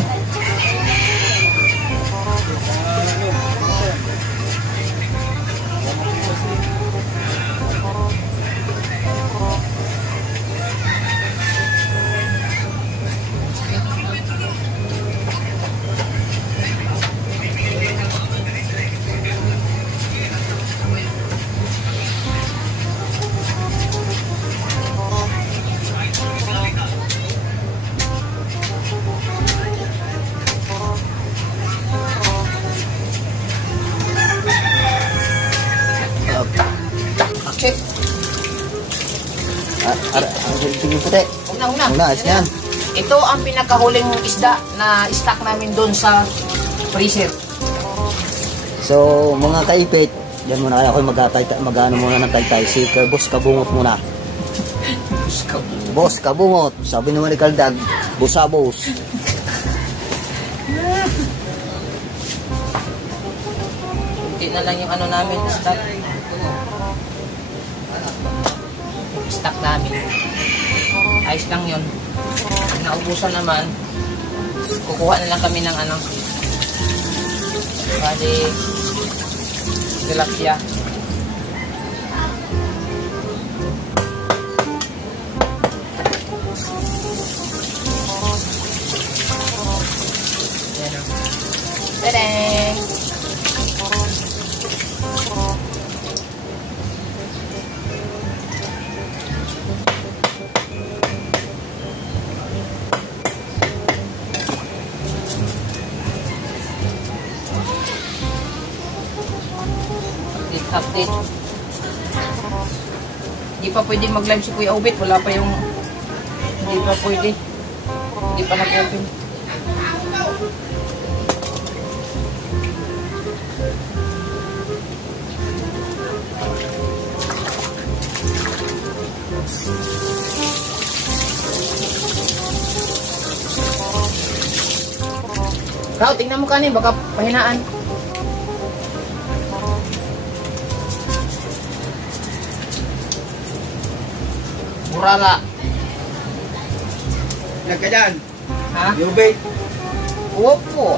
Chef, Ang tingin puti. una. Una, ayos yan. Ito ang pinakahuling isda na stock namin doon sa freezer. So, mga kaipit, yan muna kaya ako mag-ano muna ng taytay. Si Boss Kabungot muna. Boss Kabungot. Sabi naman ni Kaldag, busabos. Hindi na lang yung ano namin, stock namin. Ayos lang yun. Pag naubusan naman, kukuha na lang kami ng ano, bali, tilapia. Yan o. Tadang! Update. Hindi pa pwede mag-live si Kuya Obet. Wala pa yung... Hindi pa pwede. Hindi pa nag-open. Raw, tingnan mo kanin, baka pahinaan. Murala. Ilag ka dyan. Ha? Yubit. Opo.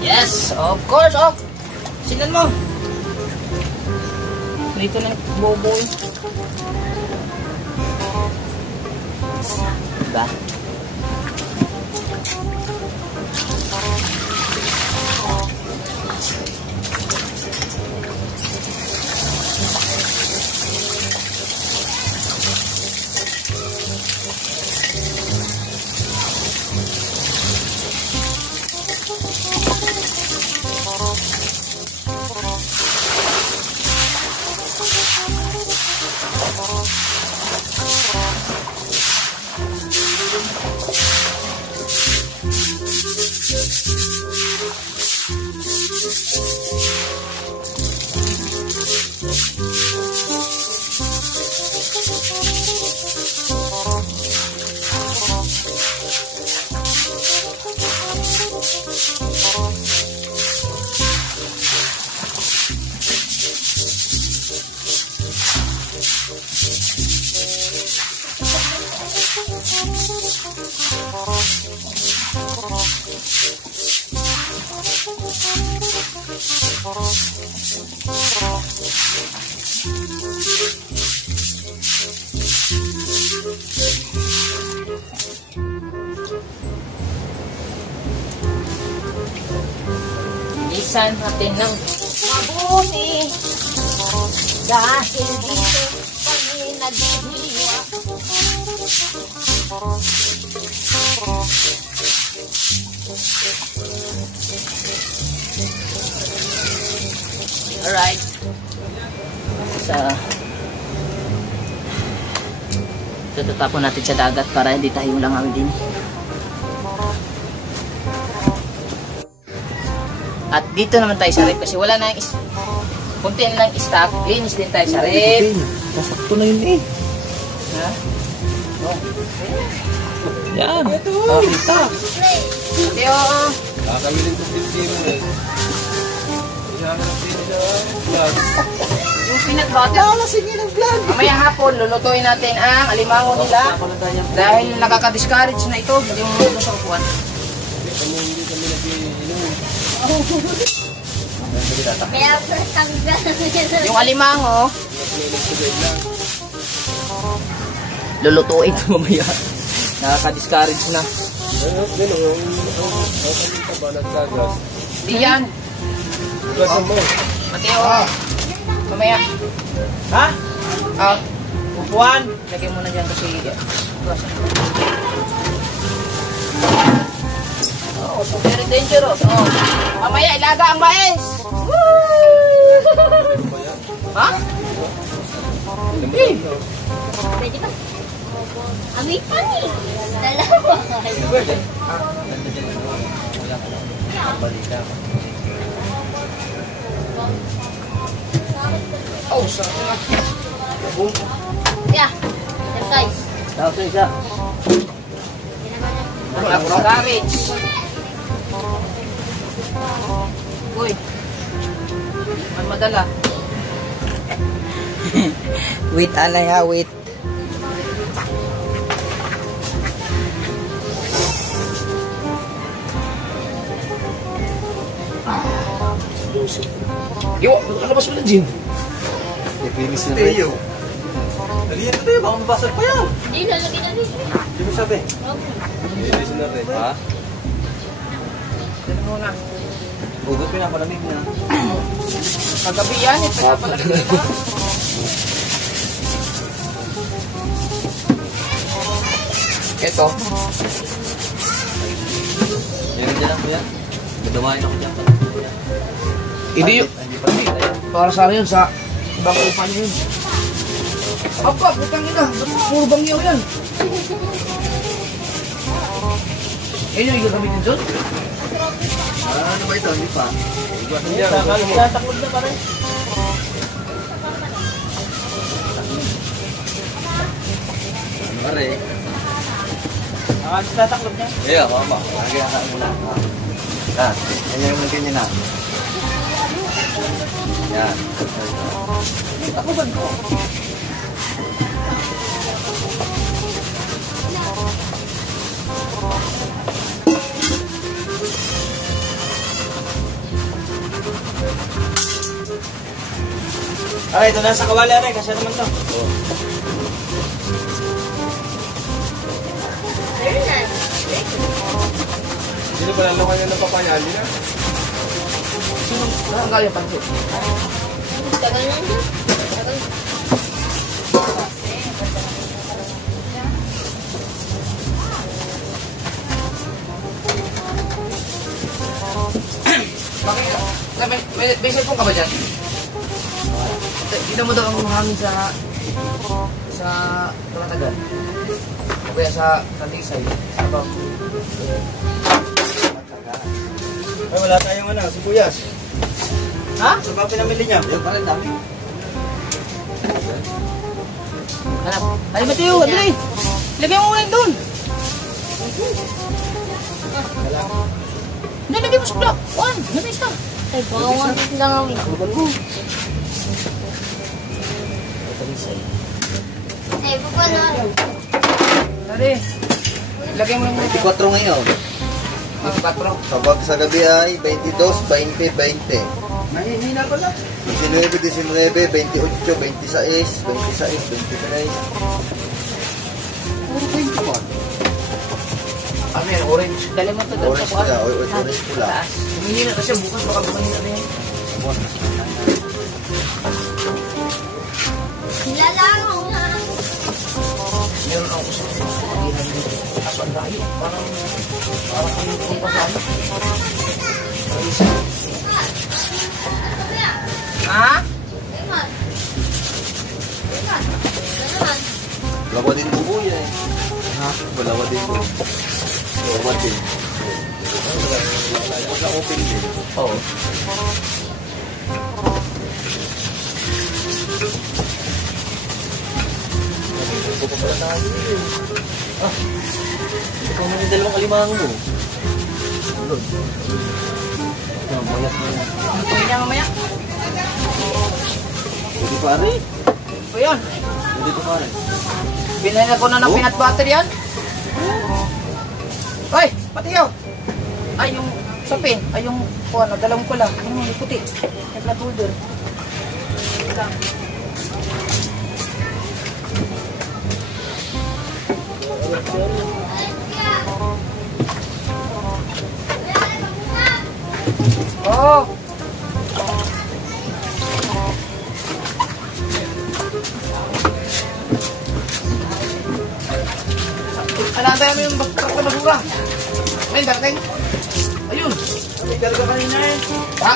Yes, of course, oh. Sinan mo. Dito na bobo. Diba? Bilisan natin ng mabuti dahil dito kami naghihiwa. Alright. Tutatapon natin sa dagat para hindi tayo langaw din. At dito naman tayo sa rep kasi wala na yung kunti na lang stock. Linis din tayo sa rep. Kasakto na yun eh. Ha? Oh. Yan. Nakita. Ate, oo. Kakabilin ko film mo eh. Yung peanut butter. Sige ng vlog. Mamaya hapon, lulutuin natin ang alimango nila. Dahil nakaka-discourage na ito. Yung luto sa upuan. Kaya first time Yung alimango, lulutuin ito mamaya. Nakaka-discourage na. Di yan. Mateo, mamaya. Ha? Ah, Upuan? lagyan mo na dyan kasi oh, so very dangerous. Oh. Mamaya ilaga ang mais. Woo! Ha? Hindi. Pwede ba? Amitan eh. Dalawa. Pwede. Ganda dyan. Wala ka lang. Balita. Oh, sarap na. Yeah. Exercise. Tapos yung isa. Courage. Uy. Man madala. Wait, alay ha, wait. Yo, kalabas mo na, Jim. Ipinis na rin. Dalihan ko tayo, baka mabasag pa yan. Hindi, lalagyan na rin. Hindi mo sabi. Dilisin na rin. Ha? Dito muna. Hugot pinapalamig na. Kagabi yan, ito na pala ba? Ito. Yan dyan lang kuya. Gadawain ako dyan. Hindi yun. Hindi pa rin tayo. Para sa yun, sa ibang upan yun. Apa, putang ina. Puro bangyaw yan. Eh, yung gagamitin dyan? Ano ba ito? Hindi pa. Tatakot na pa rin. Ano ka rin? Tatakot niya. Yeah, mama. Lagyan ka muna. Ah, ganyan yung ganyan na. Yan. Takutan ko. Ay, ito na sa kawali rin. Kasi naman to. Meron na. Sino ba lalo kanya ng papaya? Hindi na. Sino? Ang galing panto. Tagal na yun. Tagal. Bakit? May cellphone ka ba dyan? Kita mo daw ang hangin sa Kalatagan. O kaya sa Talisay. Sa bang... Ay, wala tayong ano, sibuyas. Ha? Sa ba pinamili niya? Ayun pa rin dami. Hanap. Ay, Mateo, Adri! Lagay mo muna yun doon. Hindi, lagay mo sa block. Juan, labis ka. Ay, bawang lang ang Ay, paano? Tari. Lagay mo lang muna. 24 ngayon. Ang 4. Kapag sa gabi ay 22, 20, 20. Mahihina ko lang. 19, 19, 28, 26, 26, 23. Puro 21. Ano yan, orange. Dali mo ito doon Orange sa buwan. pula, orange pula. Taas. Humihina kasi bukas baka bumahina na yan. Nilalangaw na. Meron ako sa pagkakihan dito. Kaso ang layo. Parang ano kung pasano. Ha? Lawa din buo yan. Ha? Balawa din buo. Lawa din. Wala open din. Oo. Ikaw na yung dalawang alimango mo. Pagkain niya mamaya. Hindi pare. O yan. Hindi to pare. Binayad ko na ng peanut butter yan. Hoy, Patiyo. Ay, yung sapin. Ay, yung ano, dalawang ko lang. Ano, yung puti. Yung flat holder. Lang. Oh. Alantayan mo yung truck na basura. Ayun, darating. Ayun. Ay, talaga kanina eh. Ha?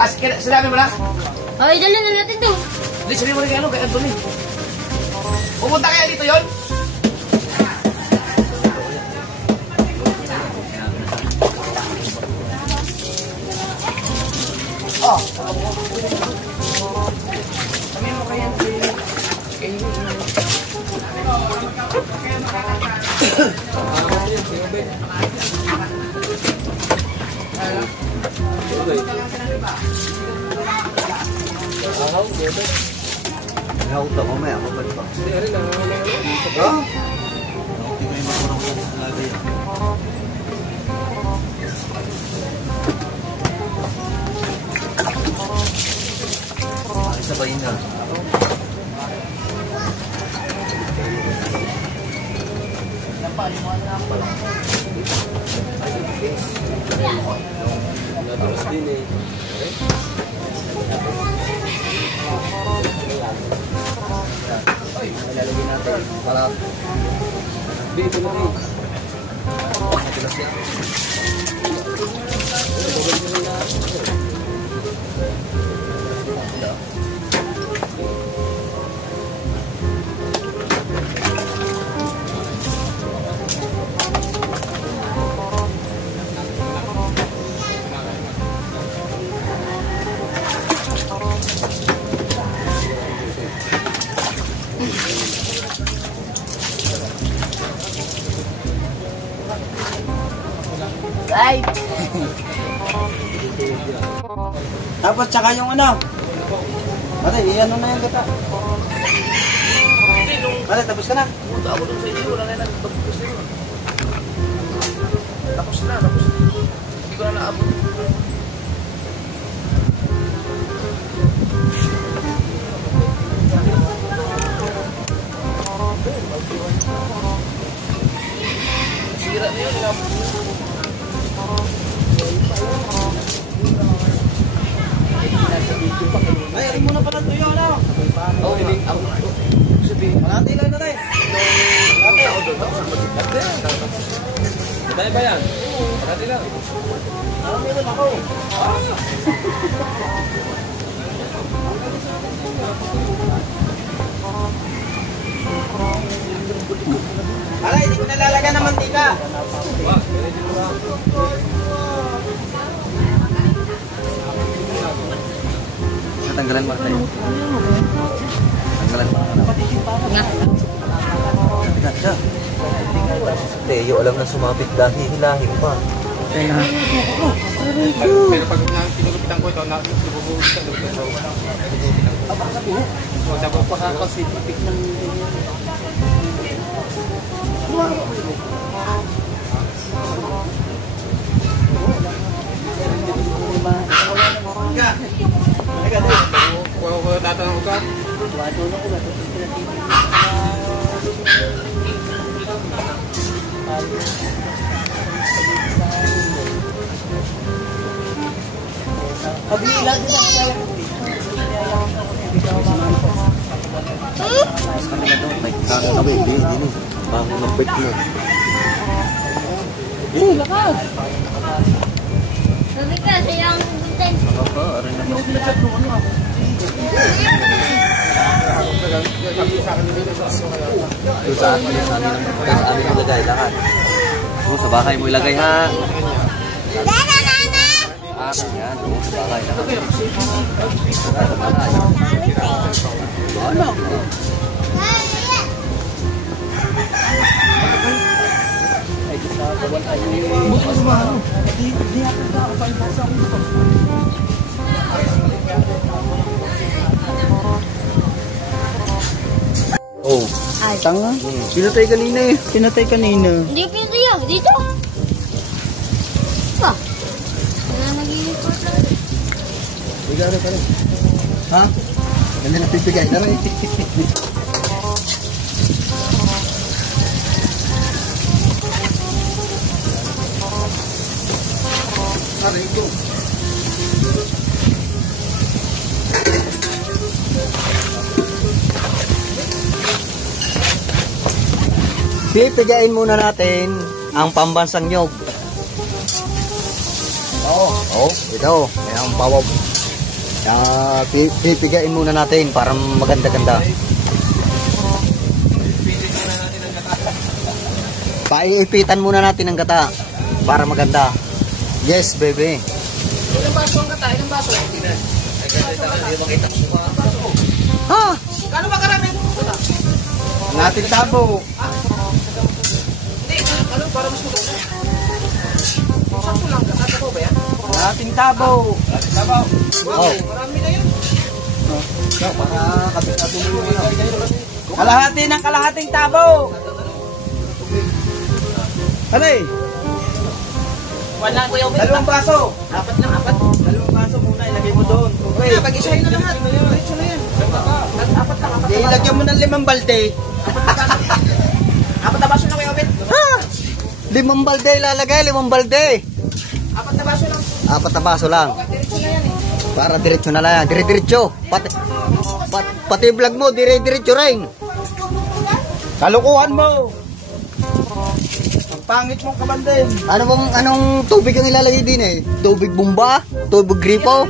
Sinabi mo na? Ay, dala na natin to. Hindi, sabi mo rin kay Anthony. Pupunta kaya dito yun? Oh. Sabi mo kaya Ayaw ito, mamaya, mabalik pa. Nakauti ko yung makurang ko sa lagay. Sabayin na. Ilalagay natin para dito na rin. Matilas yan. Ay, Tapos tsaka yung ano. Mate, iyan na yung gata. Mate, tapos ka na. Ako doon sa inyo, wala na lang. Tapos na. Hindi ko na naabot. Sira na yun, naabot mo. Ay, aling muna pala tuyo, ano? Oo, hindi. Ako sabihin. Malati lang na rin. Ate, ako doon. Ako sa mag-ate. Matay ba yan? Matay lang. Meron ako. Aray, hindi ko nalalagyan ng mantika. Tanggalan mo tayo. Tanggalan mo. Ganda. Teo, alam na sumapit dahil hilahin pa. Pero pag sinugupitan ko ito, sinugupitan ko ito. So, sabi ko kasi tipik ng Ko tatanong ka? pag-iilan din ang kaya. Mas kami na doon. May kaya na ba yung din eh. Bago ng bike mo. Lakad. Sabi ka, siya ang pupuntan. Nakaka, arin na mo. Ito sa amin ang lagay. Lakad. Sa bahay mo ilagay ha. Ah, yan. Sa bahay. Lakad. Ano? Oh, tanga. Pinatay kanina eh. Pinatay kanina. Hindi ko pinatay dito. Pa. Nag-i-report lang. Bigyan ka rin. Ha? Ganda na pipigay na rin. Aray ko. Pipigayin muna natin ang pambansang nyog. Oo, ito. May ang Pipigain muna natin para maganda-ganda. Paiipitan muna natin ang gata para maganda. Yes, baby. Ilang baso ang kata? Ilang baso? Ha? Kano ba karami ang kata? Natin tabo. Hindi, ano para mas maganda? Sakto lang, kata ko ba yan? Nating tabo. Oh. Marami na yun. Para kapit-kapit muna. Kalahati ng kalahating tabo. Ano eh? Wala ko yung Dalawang baso. Apat lang, apat. Dalawang baso muna, ilagay mo doon. Okay. Kaya pag-isahin na lahat. Diretso na yan. Apat lang, apat na baso. Ilagyan mo ng 5 balde. Apat na baso na kayo, Obet. Ha? 5 balde ilalagay, 5 balde. Apat na baso lang. 4 na baso lang. Diretso na yan eh. Para diretso na lang. Dire-diretso. Pati vlog mo, dire-diretso rin. Kalukuhan mo. Ang pangit mong kabandin. Anong tubig ang ilalagay din eh? Tubig bumba? Tubig gripo?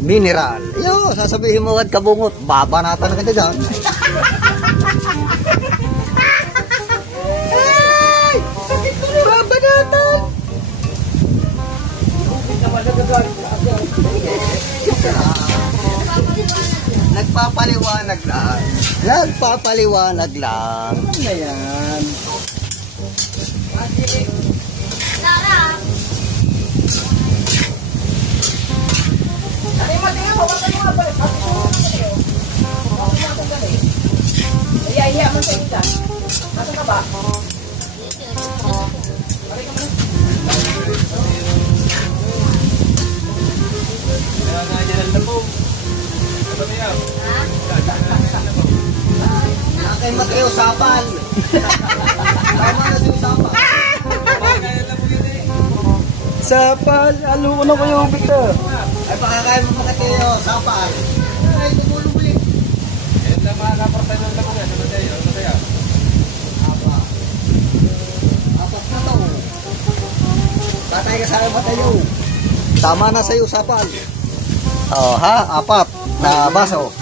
Mineral. Yo, sasabihin mo kad kabungot. Babanatan na kita dyan. Ay! Sakit ko rin, babanatan! Nagpapaliwanag lang. Nagpapaliwanag lang. Ano na yan? Sarap. Tingnan mo, basta yung mga balik. At ito mo naman kayo. Bakit na akong galing? Iya man sa ita. Nasaan ka ba? Balik ka mo. Nakay Mateo Sapal. Tama na si Sapal. Sapal, alo ko na kayo, Victor. Ay pakakain mo Mateo Sapal. Ay tumulong ulit. Apat na to. Patay ka sa Mateo. Tama na sa'yo Sapal. Oh ha, 4 na baso.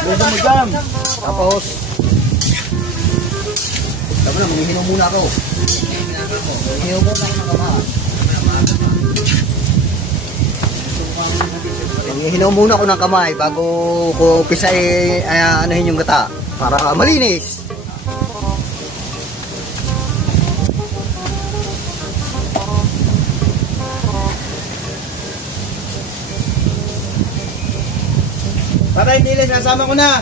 Pwede mo dyan. Tapos sabi na, mangihinom muna ako. Mangihinom muna ako ng kama. Mangihinom muna ako ng kamay bago ko pisay anahin yung gata para malinis. Patay dilis, nasama ko na.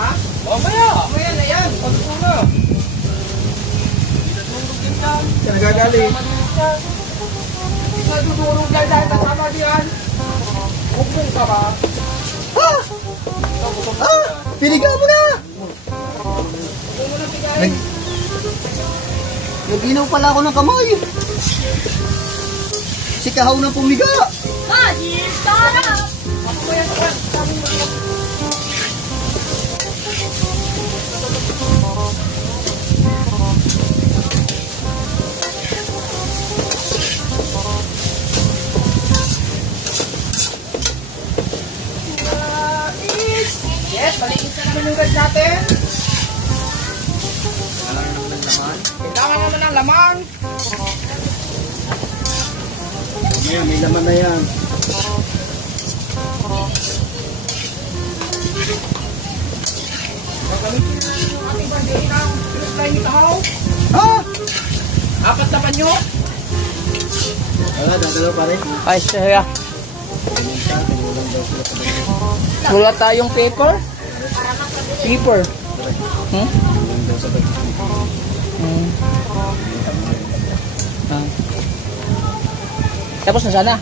Ha? Mamaya na yan. Pagpuna. Nagagaling. Nagdudurog dahil kasama diyan. Huwag ka ba? Piniga mo na! Huwag mo na pigain. Nag-inaw pala ako ng kamay. Si Kahaw na pumiga. Sarap. Mamaya sa kan. Sabi mo lang. Yes, malinis na naman yung rice natin. Kailangan naman ng laman. Ngayon, may laman na yan. Gagamitin na yung ating bandihin ng reply ni Kahaw. Ha? 4 na panyo. Wala, dadalo pa rin. Ay, siya. Wala tayong paper? Paper. Hmm? Tapos na sana?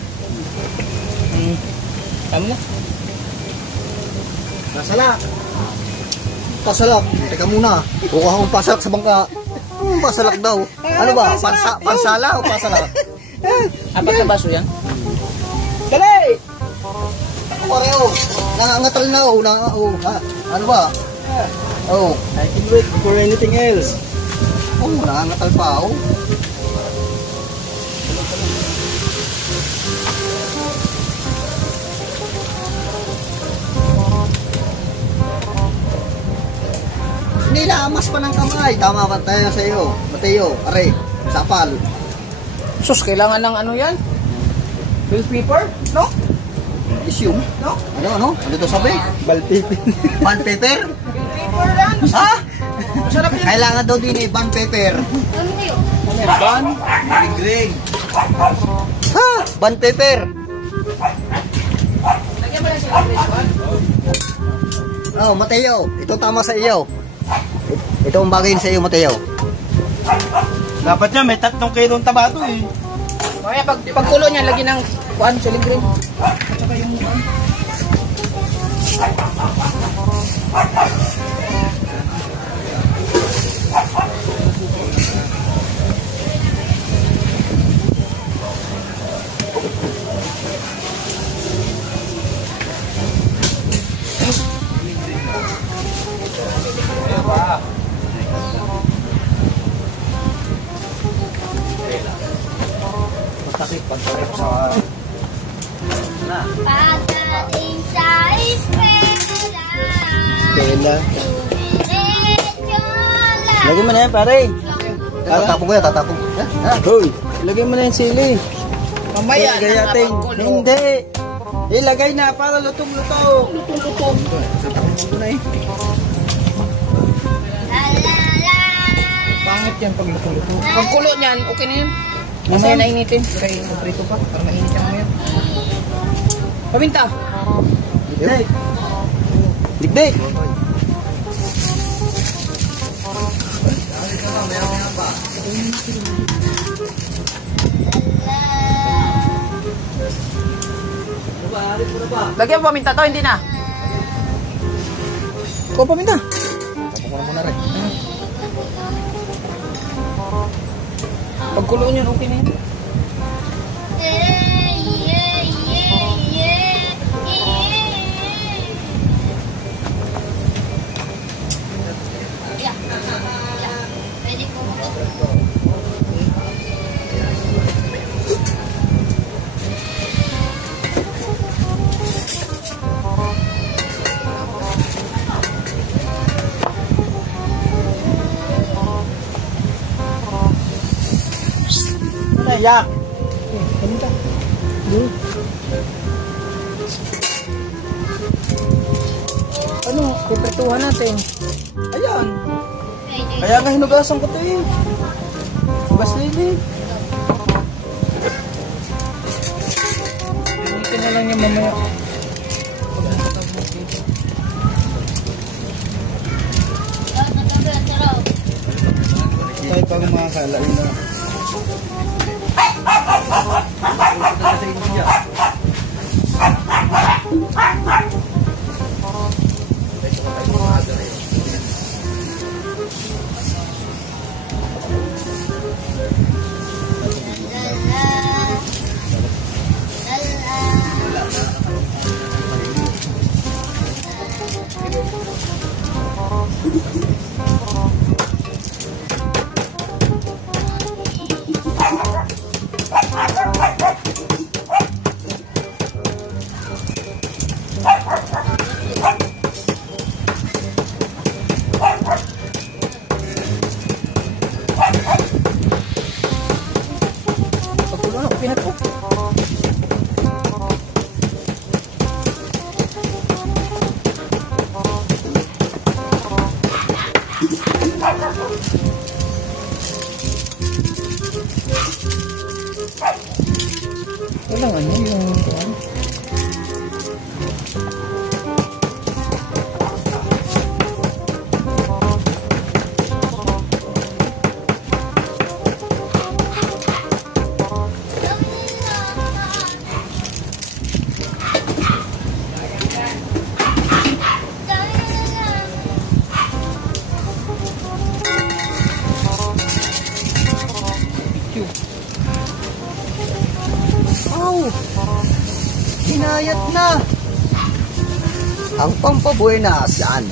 Tama na? Pasalak. Pasalak. Teka muna. Kuha akong pasalak sa bangka. Pasalak daw. Ano ba? Pansala o pasalak? 4 na baso yan? Dali! Ako pareho. Nangangatal na ako. Ha? Ano ba? Oh. I can wait for anything else. Oh, nangangatal pa ako. Nilamas pa ng kamay. Tama ba tayo sa iyo? Mateo, are, sapal. Sus, kailangan ng ano yan? Bill paper? No? Isyum? No? Ano? Ano to sabi? Baltipin. Band paper? Bill paper lang. Ha? Masarap yun. Kailangan daw din band paper. Ano tayo? Ano yan? Ban? Green. Ha? Band paper. Lagyan mo lang sila ban. Oh, Mateo, ito tama sa iyo. Ito ang bagay sa iyo, Mateo. Dapat niya, may 3 kilong tabato eh. Kaya pagkulo niya, lagyan ng kuan, chili green. At saka yung kuan. Masakit pagkalit sa... Pagdating sa eskwela, Bella. diretso lang. Lagyan mo na yan, pare. Tatapong ko yan, tatapong. Ha? Hoy, ilagay mo na yung sili. Mamaya na Gayatin. napagkulo. Hindi. Ilagay na para lutong-lutong. Lutong-lutong. Lalala. Pangit yan pag lutong-lutong. Pagkulo niyan, okay na yun. Mamaya na initin. Kaya yung prito pa, para mainit yan mamaya. Paminta. Dikdik. Dikdik. Lagyan mo paminta to, hindi na. Ikaw paminta. Tapong ko na muna rin. Pagkulo niyan, okay na yun. Pwede po mo. Ano, yak? Paminta. Ano, pipretuhan natin. Ayan. Pwede. Kaya nga hinugasan ko ito eh. Hugas lili. Initin na lang yung mamaya. Tayo pag makakalain na. Sa India. Pagkulo na, okay na to. Walang ano yung kuwan. Hinayat na. Ang pampabuenas. Yan.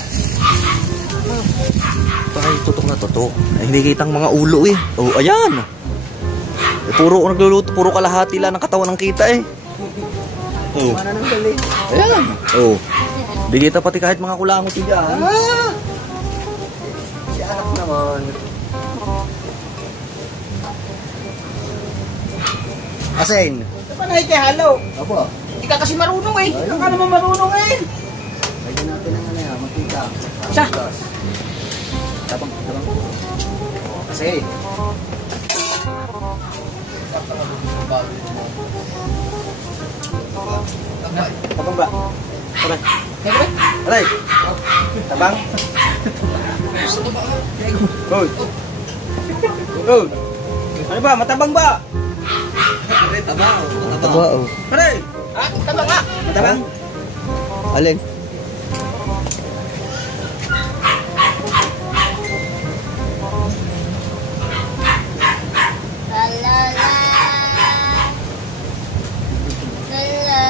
Ay, tutok na tutok. Ay, hindi kitang mga ulo eh. Oh, ayan. Eh, puro nagluluto, puro kalahati lang ng katawan ng kita eh. Oh. Mana nang dali. Ayan. Oh. Di kita pati kahit mga kulangot dyan. naman. Asin. Ito pa nakikihalo. Opo. Hindi ka kasi marunong eh. Hindi ka naman marunong eh. Lagyan natin ang ano yan, mantika. Siya. Tabang. Kasi. Tabang ba? Tabang. Siyempre. Aray! Tabang. Good. Good. Ano ba? Matabang ba? Taba oh. Aray! Ah, tama nga. Matabang? Alin? La la la. La la.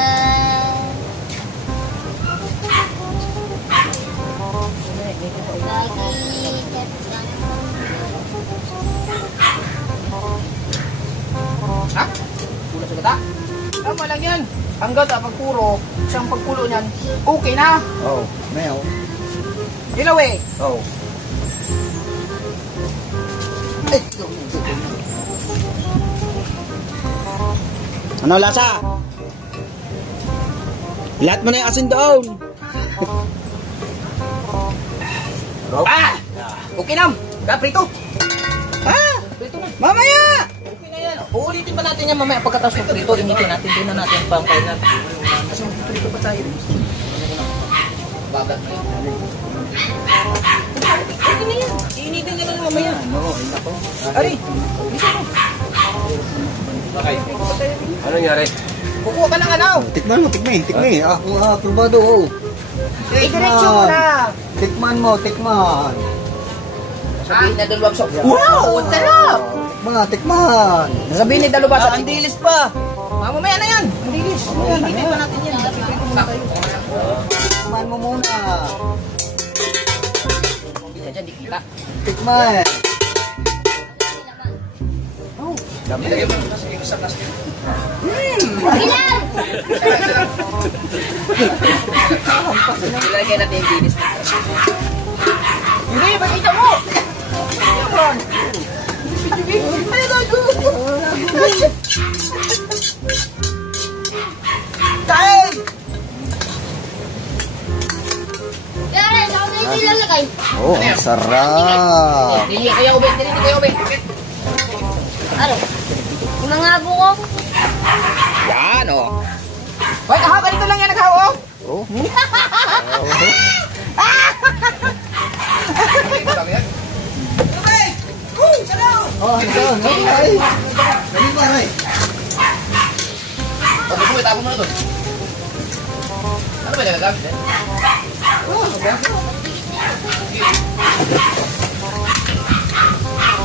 Lagi datang. Ha? Pula sa gata? Tama lang yan. Ang gata, pag puro, siyang pagpulo niyan, okay na. Oh, mayo. Ilaw eh. Oh. Ano lasa? Lahat mo na yung asin doon. Ah! Okay na. Prito. Ah! Prito na. Mamaya! Okay na yan. Uulitin pa natin yan mamaya pagkatapos ng prito. Initin natin. Doon na natin pang kain natin. Kasi prito pa tayo. Bagat na yan. Okay na yan. Initin nyo na mamaya. Ano? Ay nako. Ari! Bisa mo. Okay. Ano nangyari? Kukuha ka ng ano? Tikman mo. Ako probado oh. Diretso mo na. Tikman. Sabihin na dalawang wow! Ang sarap! Tikman. Sabihin ni dalawang sa ang dilis pa. Mamaya na yan. Ang dilis. Initin pa natin yan. Tikman mo muna. Diyan, di kita. Tikman. Ilagay mo na sige sa plastic. Ilan? Ilagay natin yung dilis. Hindi, bakita mo! Yan! Ay, gago! Kain! Kaya saan na yung ilalagay? Oh, ang sarap. Hindi kaya ube, hindi kaya ube. Ano? Yung mga buko? Yan, oh. Hoy, kahaw, ganito lang yan, naghaw, oh. Oh. Oh, ano? Ay. Dali ba, Ray? Tapos mo, itapon mo na to. Ano ba nagagamit, eh?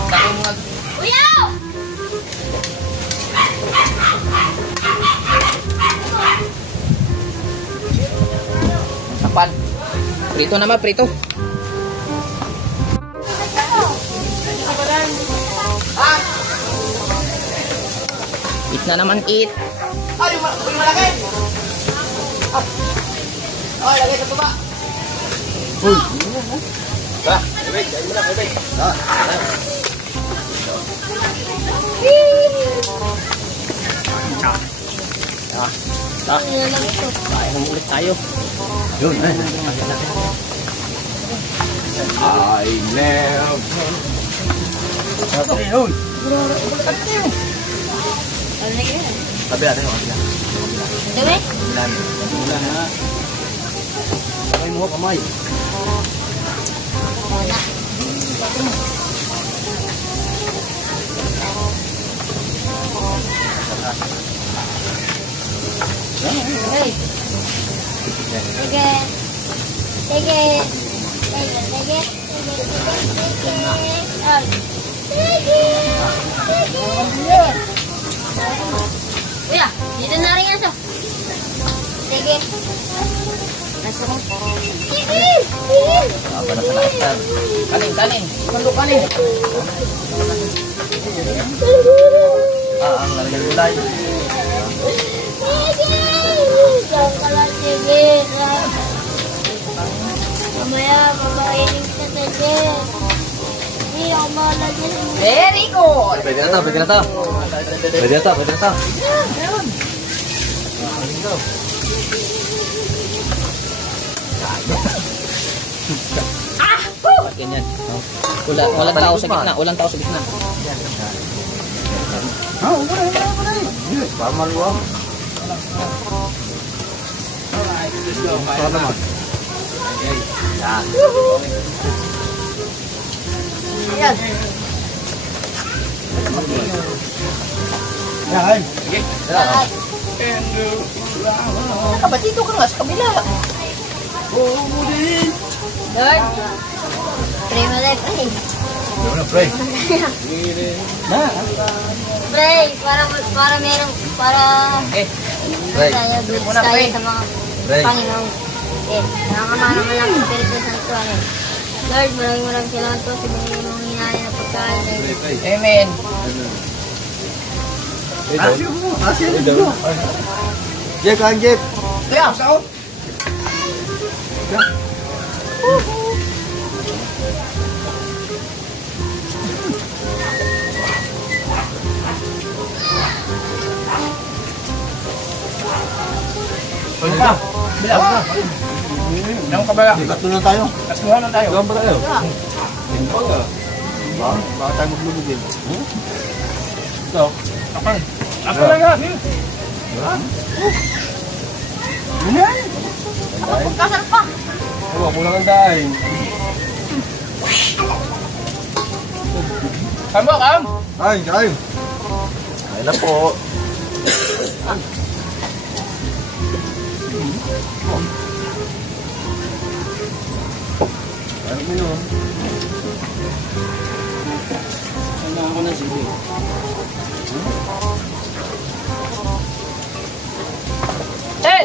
Tapon mo nga. Uyaw! Tapan. Prito naman, prito. Ah! Eat na naman, eat. Ah, yung malaki! Ah! Oh, lagay sa tuba. Tara, ibig. Dahil mo na, ibig. Kaya mo ulit tayo. Yun, I love. Yun. Ano na yun? Sabi natin yung kanila. Dami? Wala na. Sakay mo kamay. Wala. Hey. Sige. Sige. Sige. Kuya, dito na rin aso. Sige. Aso ko. Sige. Aba na sa nakastan. Kanin. Mando kanin. Ang lalagay gulay. Diyan ka lang, sige. Mamaya, mabailing ka sa dyan. Hindi ako bahala dyan. Very good. Pwede na to, pwede na to. Pwede na to, pwede na to. Ganyan. Walang tao sa gitna. Walang tao sa gitna. Ah, wala. Yes, para maluwag. Para naman. Yan. Yan. Lahat. Ba't dito ka nga sa kabila? Lord. Pray mo lang. Pray. Pray. Para merong, para Pray. tayo, good Muna, tayo pray. sa mga Pray. Panginoon. Yes. Nakakamahan mo lang sa Espiritu Santo. Amen. Lord, maraming salamat po sa binigay mong hinahal na pagkain. Amen. Jeff, kain Jeff. Kaya, sao? Pwede pa. Bilang na. Bilang ka ba? Tatlo na tayo. Kasuhan na tayo. Gawin ba tayo? Baka tayo maglulugin. Ito. Okay. Ako lang yan. Kasal pa. Kulang ang daing. Kamo, kam. Kain. Kain na po. Ano mo yun? Ano ako na sige? Hey!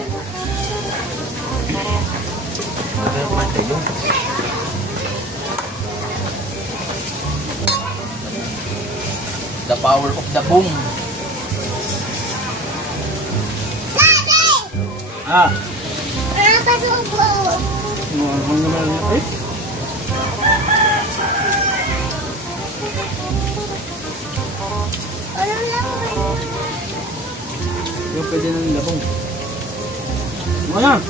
The power of the boom. Ah! Nakakasubo. Ano naman yun? Eh? Ano lang ba? Yung pwede na nilabong. Ano na?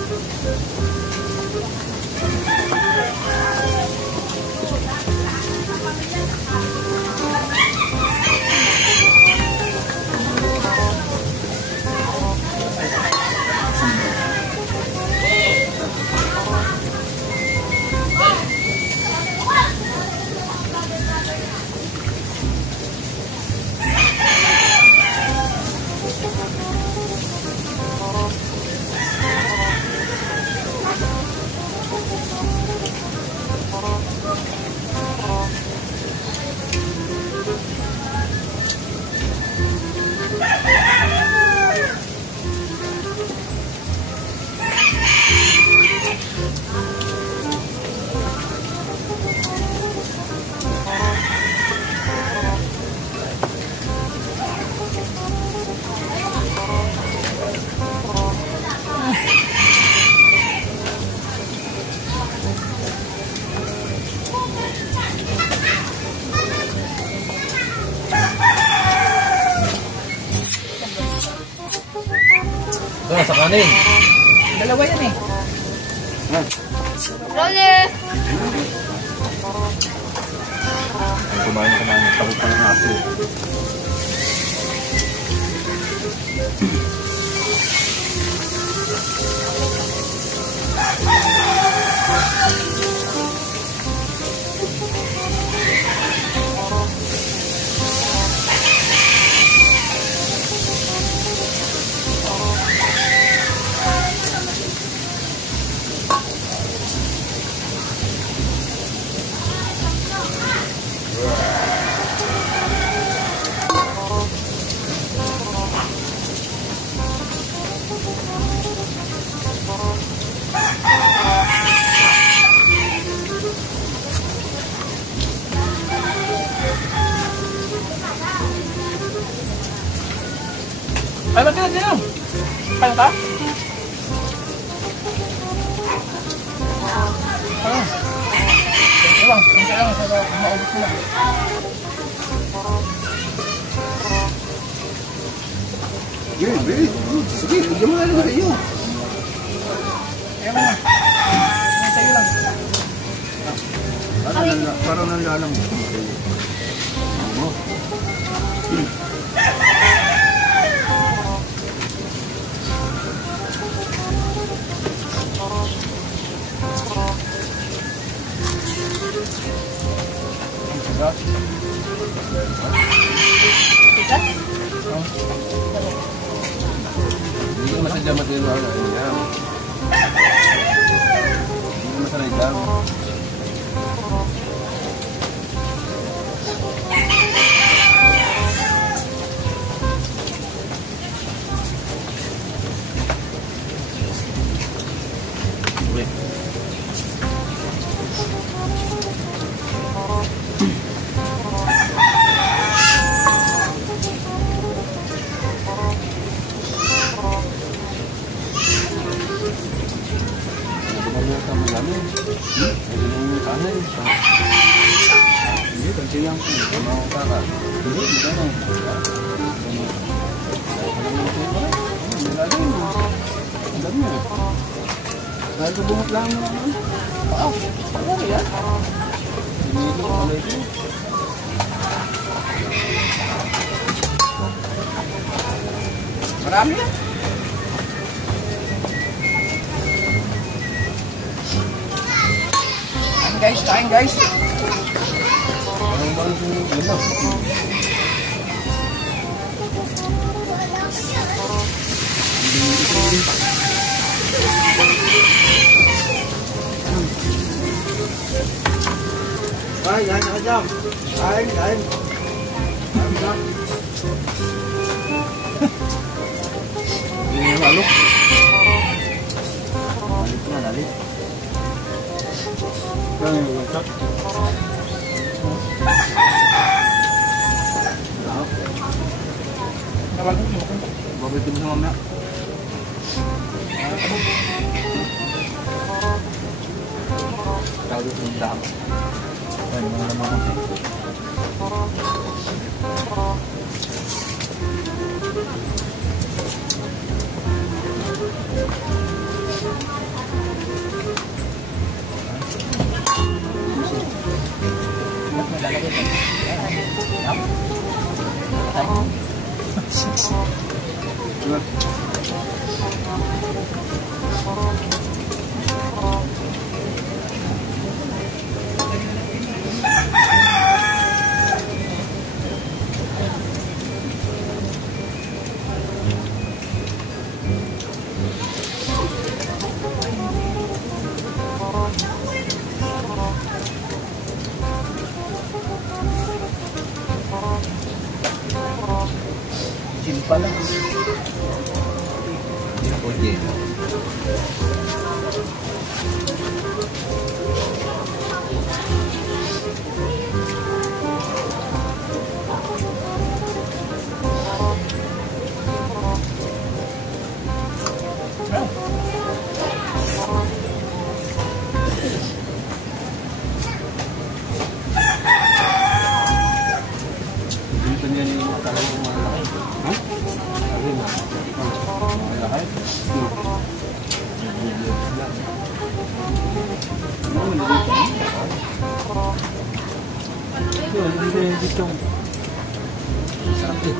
Ito na sa kanin. Dalawa yan eh. Rolly! Kumain. Takot pa ng aso. Ay, ba't yun? Kaya ka? Ah. Ito lang. lang sa maubos mo na. Yun, very good. Sige, bigyan mo na lang sa iyo. Ayaw mo na. Sa'yo lang. Parang nanlalang mo. Hindi ko masadya matuloy na lang. Hindi ko masanay lang. Hindi, kansi lang po. Ano ka ka? Hindi, hindi ka na. Ang dami mo. Dahil sa bungot lang mo. Ano yan? Hindi ko kalay ko. Marami na. Kain guys. Ang bang lumos. Ay, yan ka dyan. Kain. Hindi na malok. Lalit na, lalit. Kaya yung lagkat. Babitin mo mamaya. Tawag yung dam. Ay, mga naman ako. Simpa lang. Okay. Dito niya yung matalay yung malaki. Ha? Ayun na. Malaki? Dito. Sarap eh.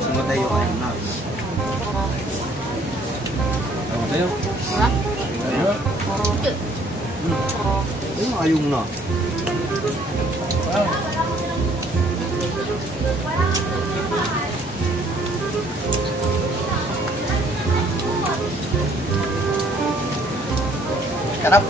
Sunod tayo kayo na. Sunod tayo. Ha? Ayong na. Sarap.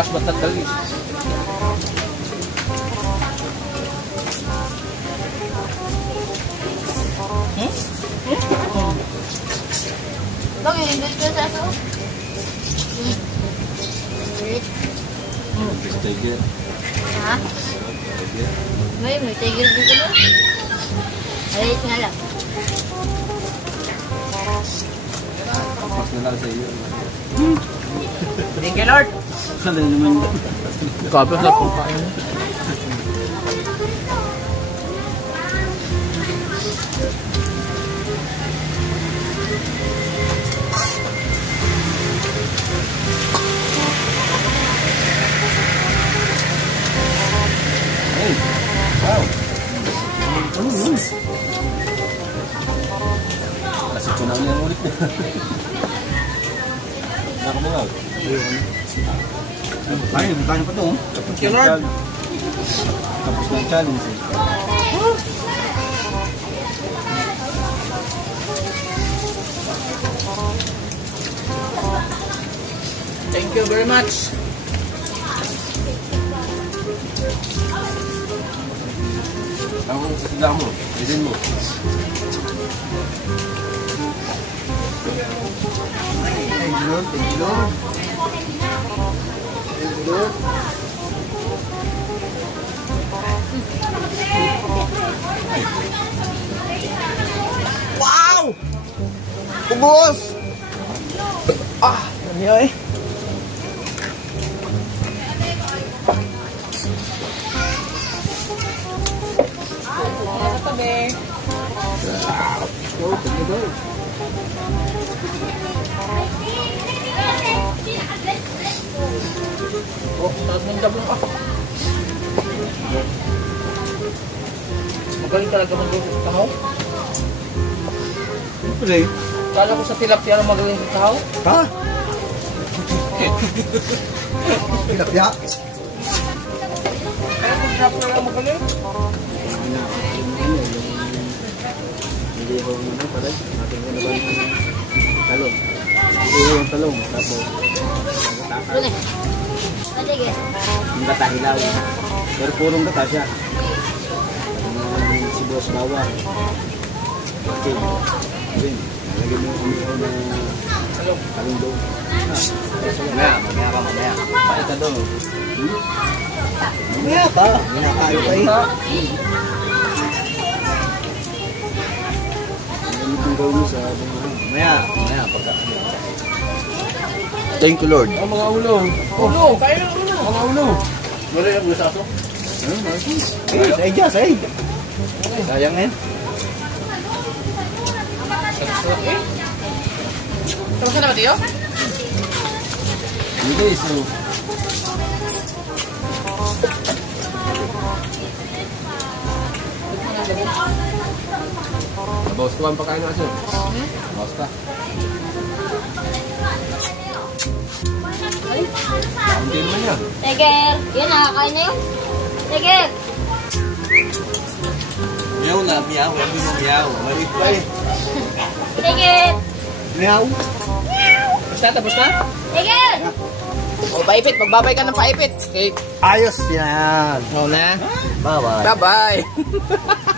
last but not the least. Bakit hindi ko sa aso? Tiger. Ha? May tiger dito ba? Ayos nga lang. Tapos na lang sa iyo. Thank you, Lord. Sabi naman. Kapit na pong kain. Kasi tunaw niya ulit. Nakamawag. Kain pa to. Thank you, Lord. Tapos na ang challenge eh. Thank you very much. Ako, sila mo. Bilhin mo. Thank you, Lord. Thank you, Lord. Thank you, Lord. Wow! Ubos! Ah, nangyay. Go, thank you, Lord. Oh, taas ng dabong ka. Magaling talaga magluto sa tahaw. Siyempre. Kala ko sa tilapia na magaling sa tahaw. Ha? Tilapia? Kaya kung tilapia na magaling. Hindi ko naman pala. Natin ko naman talong. Hindi yung talong. Tapos, Doon eh. Sige. yung gata hilaw. Pero purong gata siya. Sibos bawang. Okay. Yun. Lagyan mo yung umihaw na talong doon. Mamaya pa, mamaya. Bakit ka doon? Mamaya pa. Minakayo pa eh. Ganitong gawin mo sa mamaya. Mamaya pagka. Thank you, Lord. Ang mga ulo. Ulo, kaya ng ulo. Mga ulo. Wala yung gusaso. Sa'yo dyan, sa'yo. Sayang eh. Tapos na ba tiyo? Hindi, so... Bawas ko ang pagkain na aso. Bawas ka. Kaunti naman yan. Tiger. Yun, nakakain na yun. Tiger. Miyaw na, miyaw. Hindi mo miyaw. Malit pa eh. Tiger. Meow. Tapos na, tapos na? Tiger. O, paipit. Magbabay ka ng paipit. Okay. Ayos yan. Oo na. Bye-bye. Bye-bye.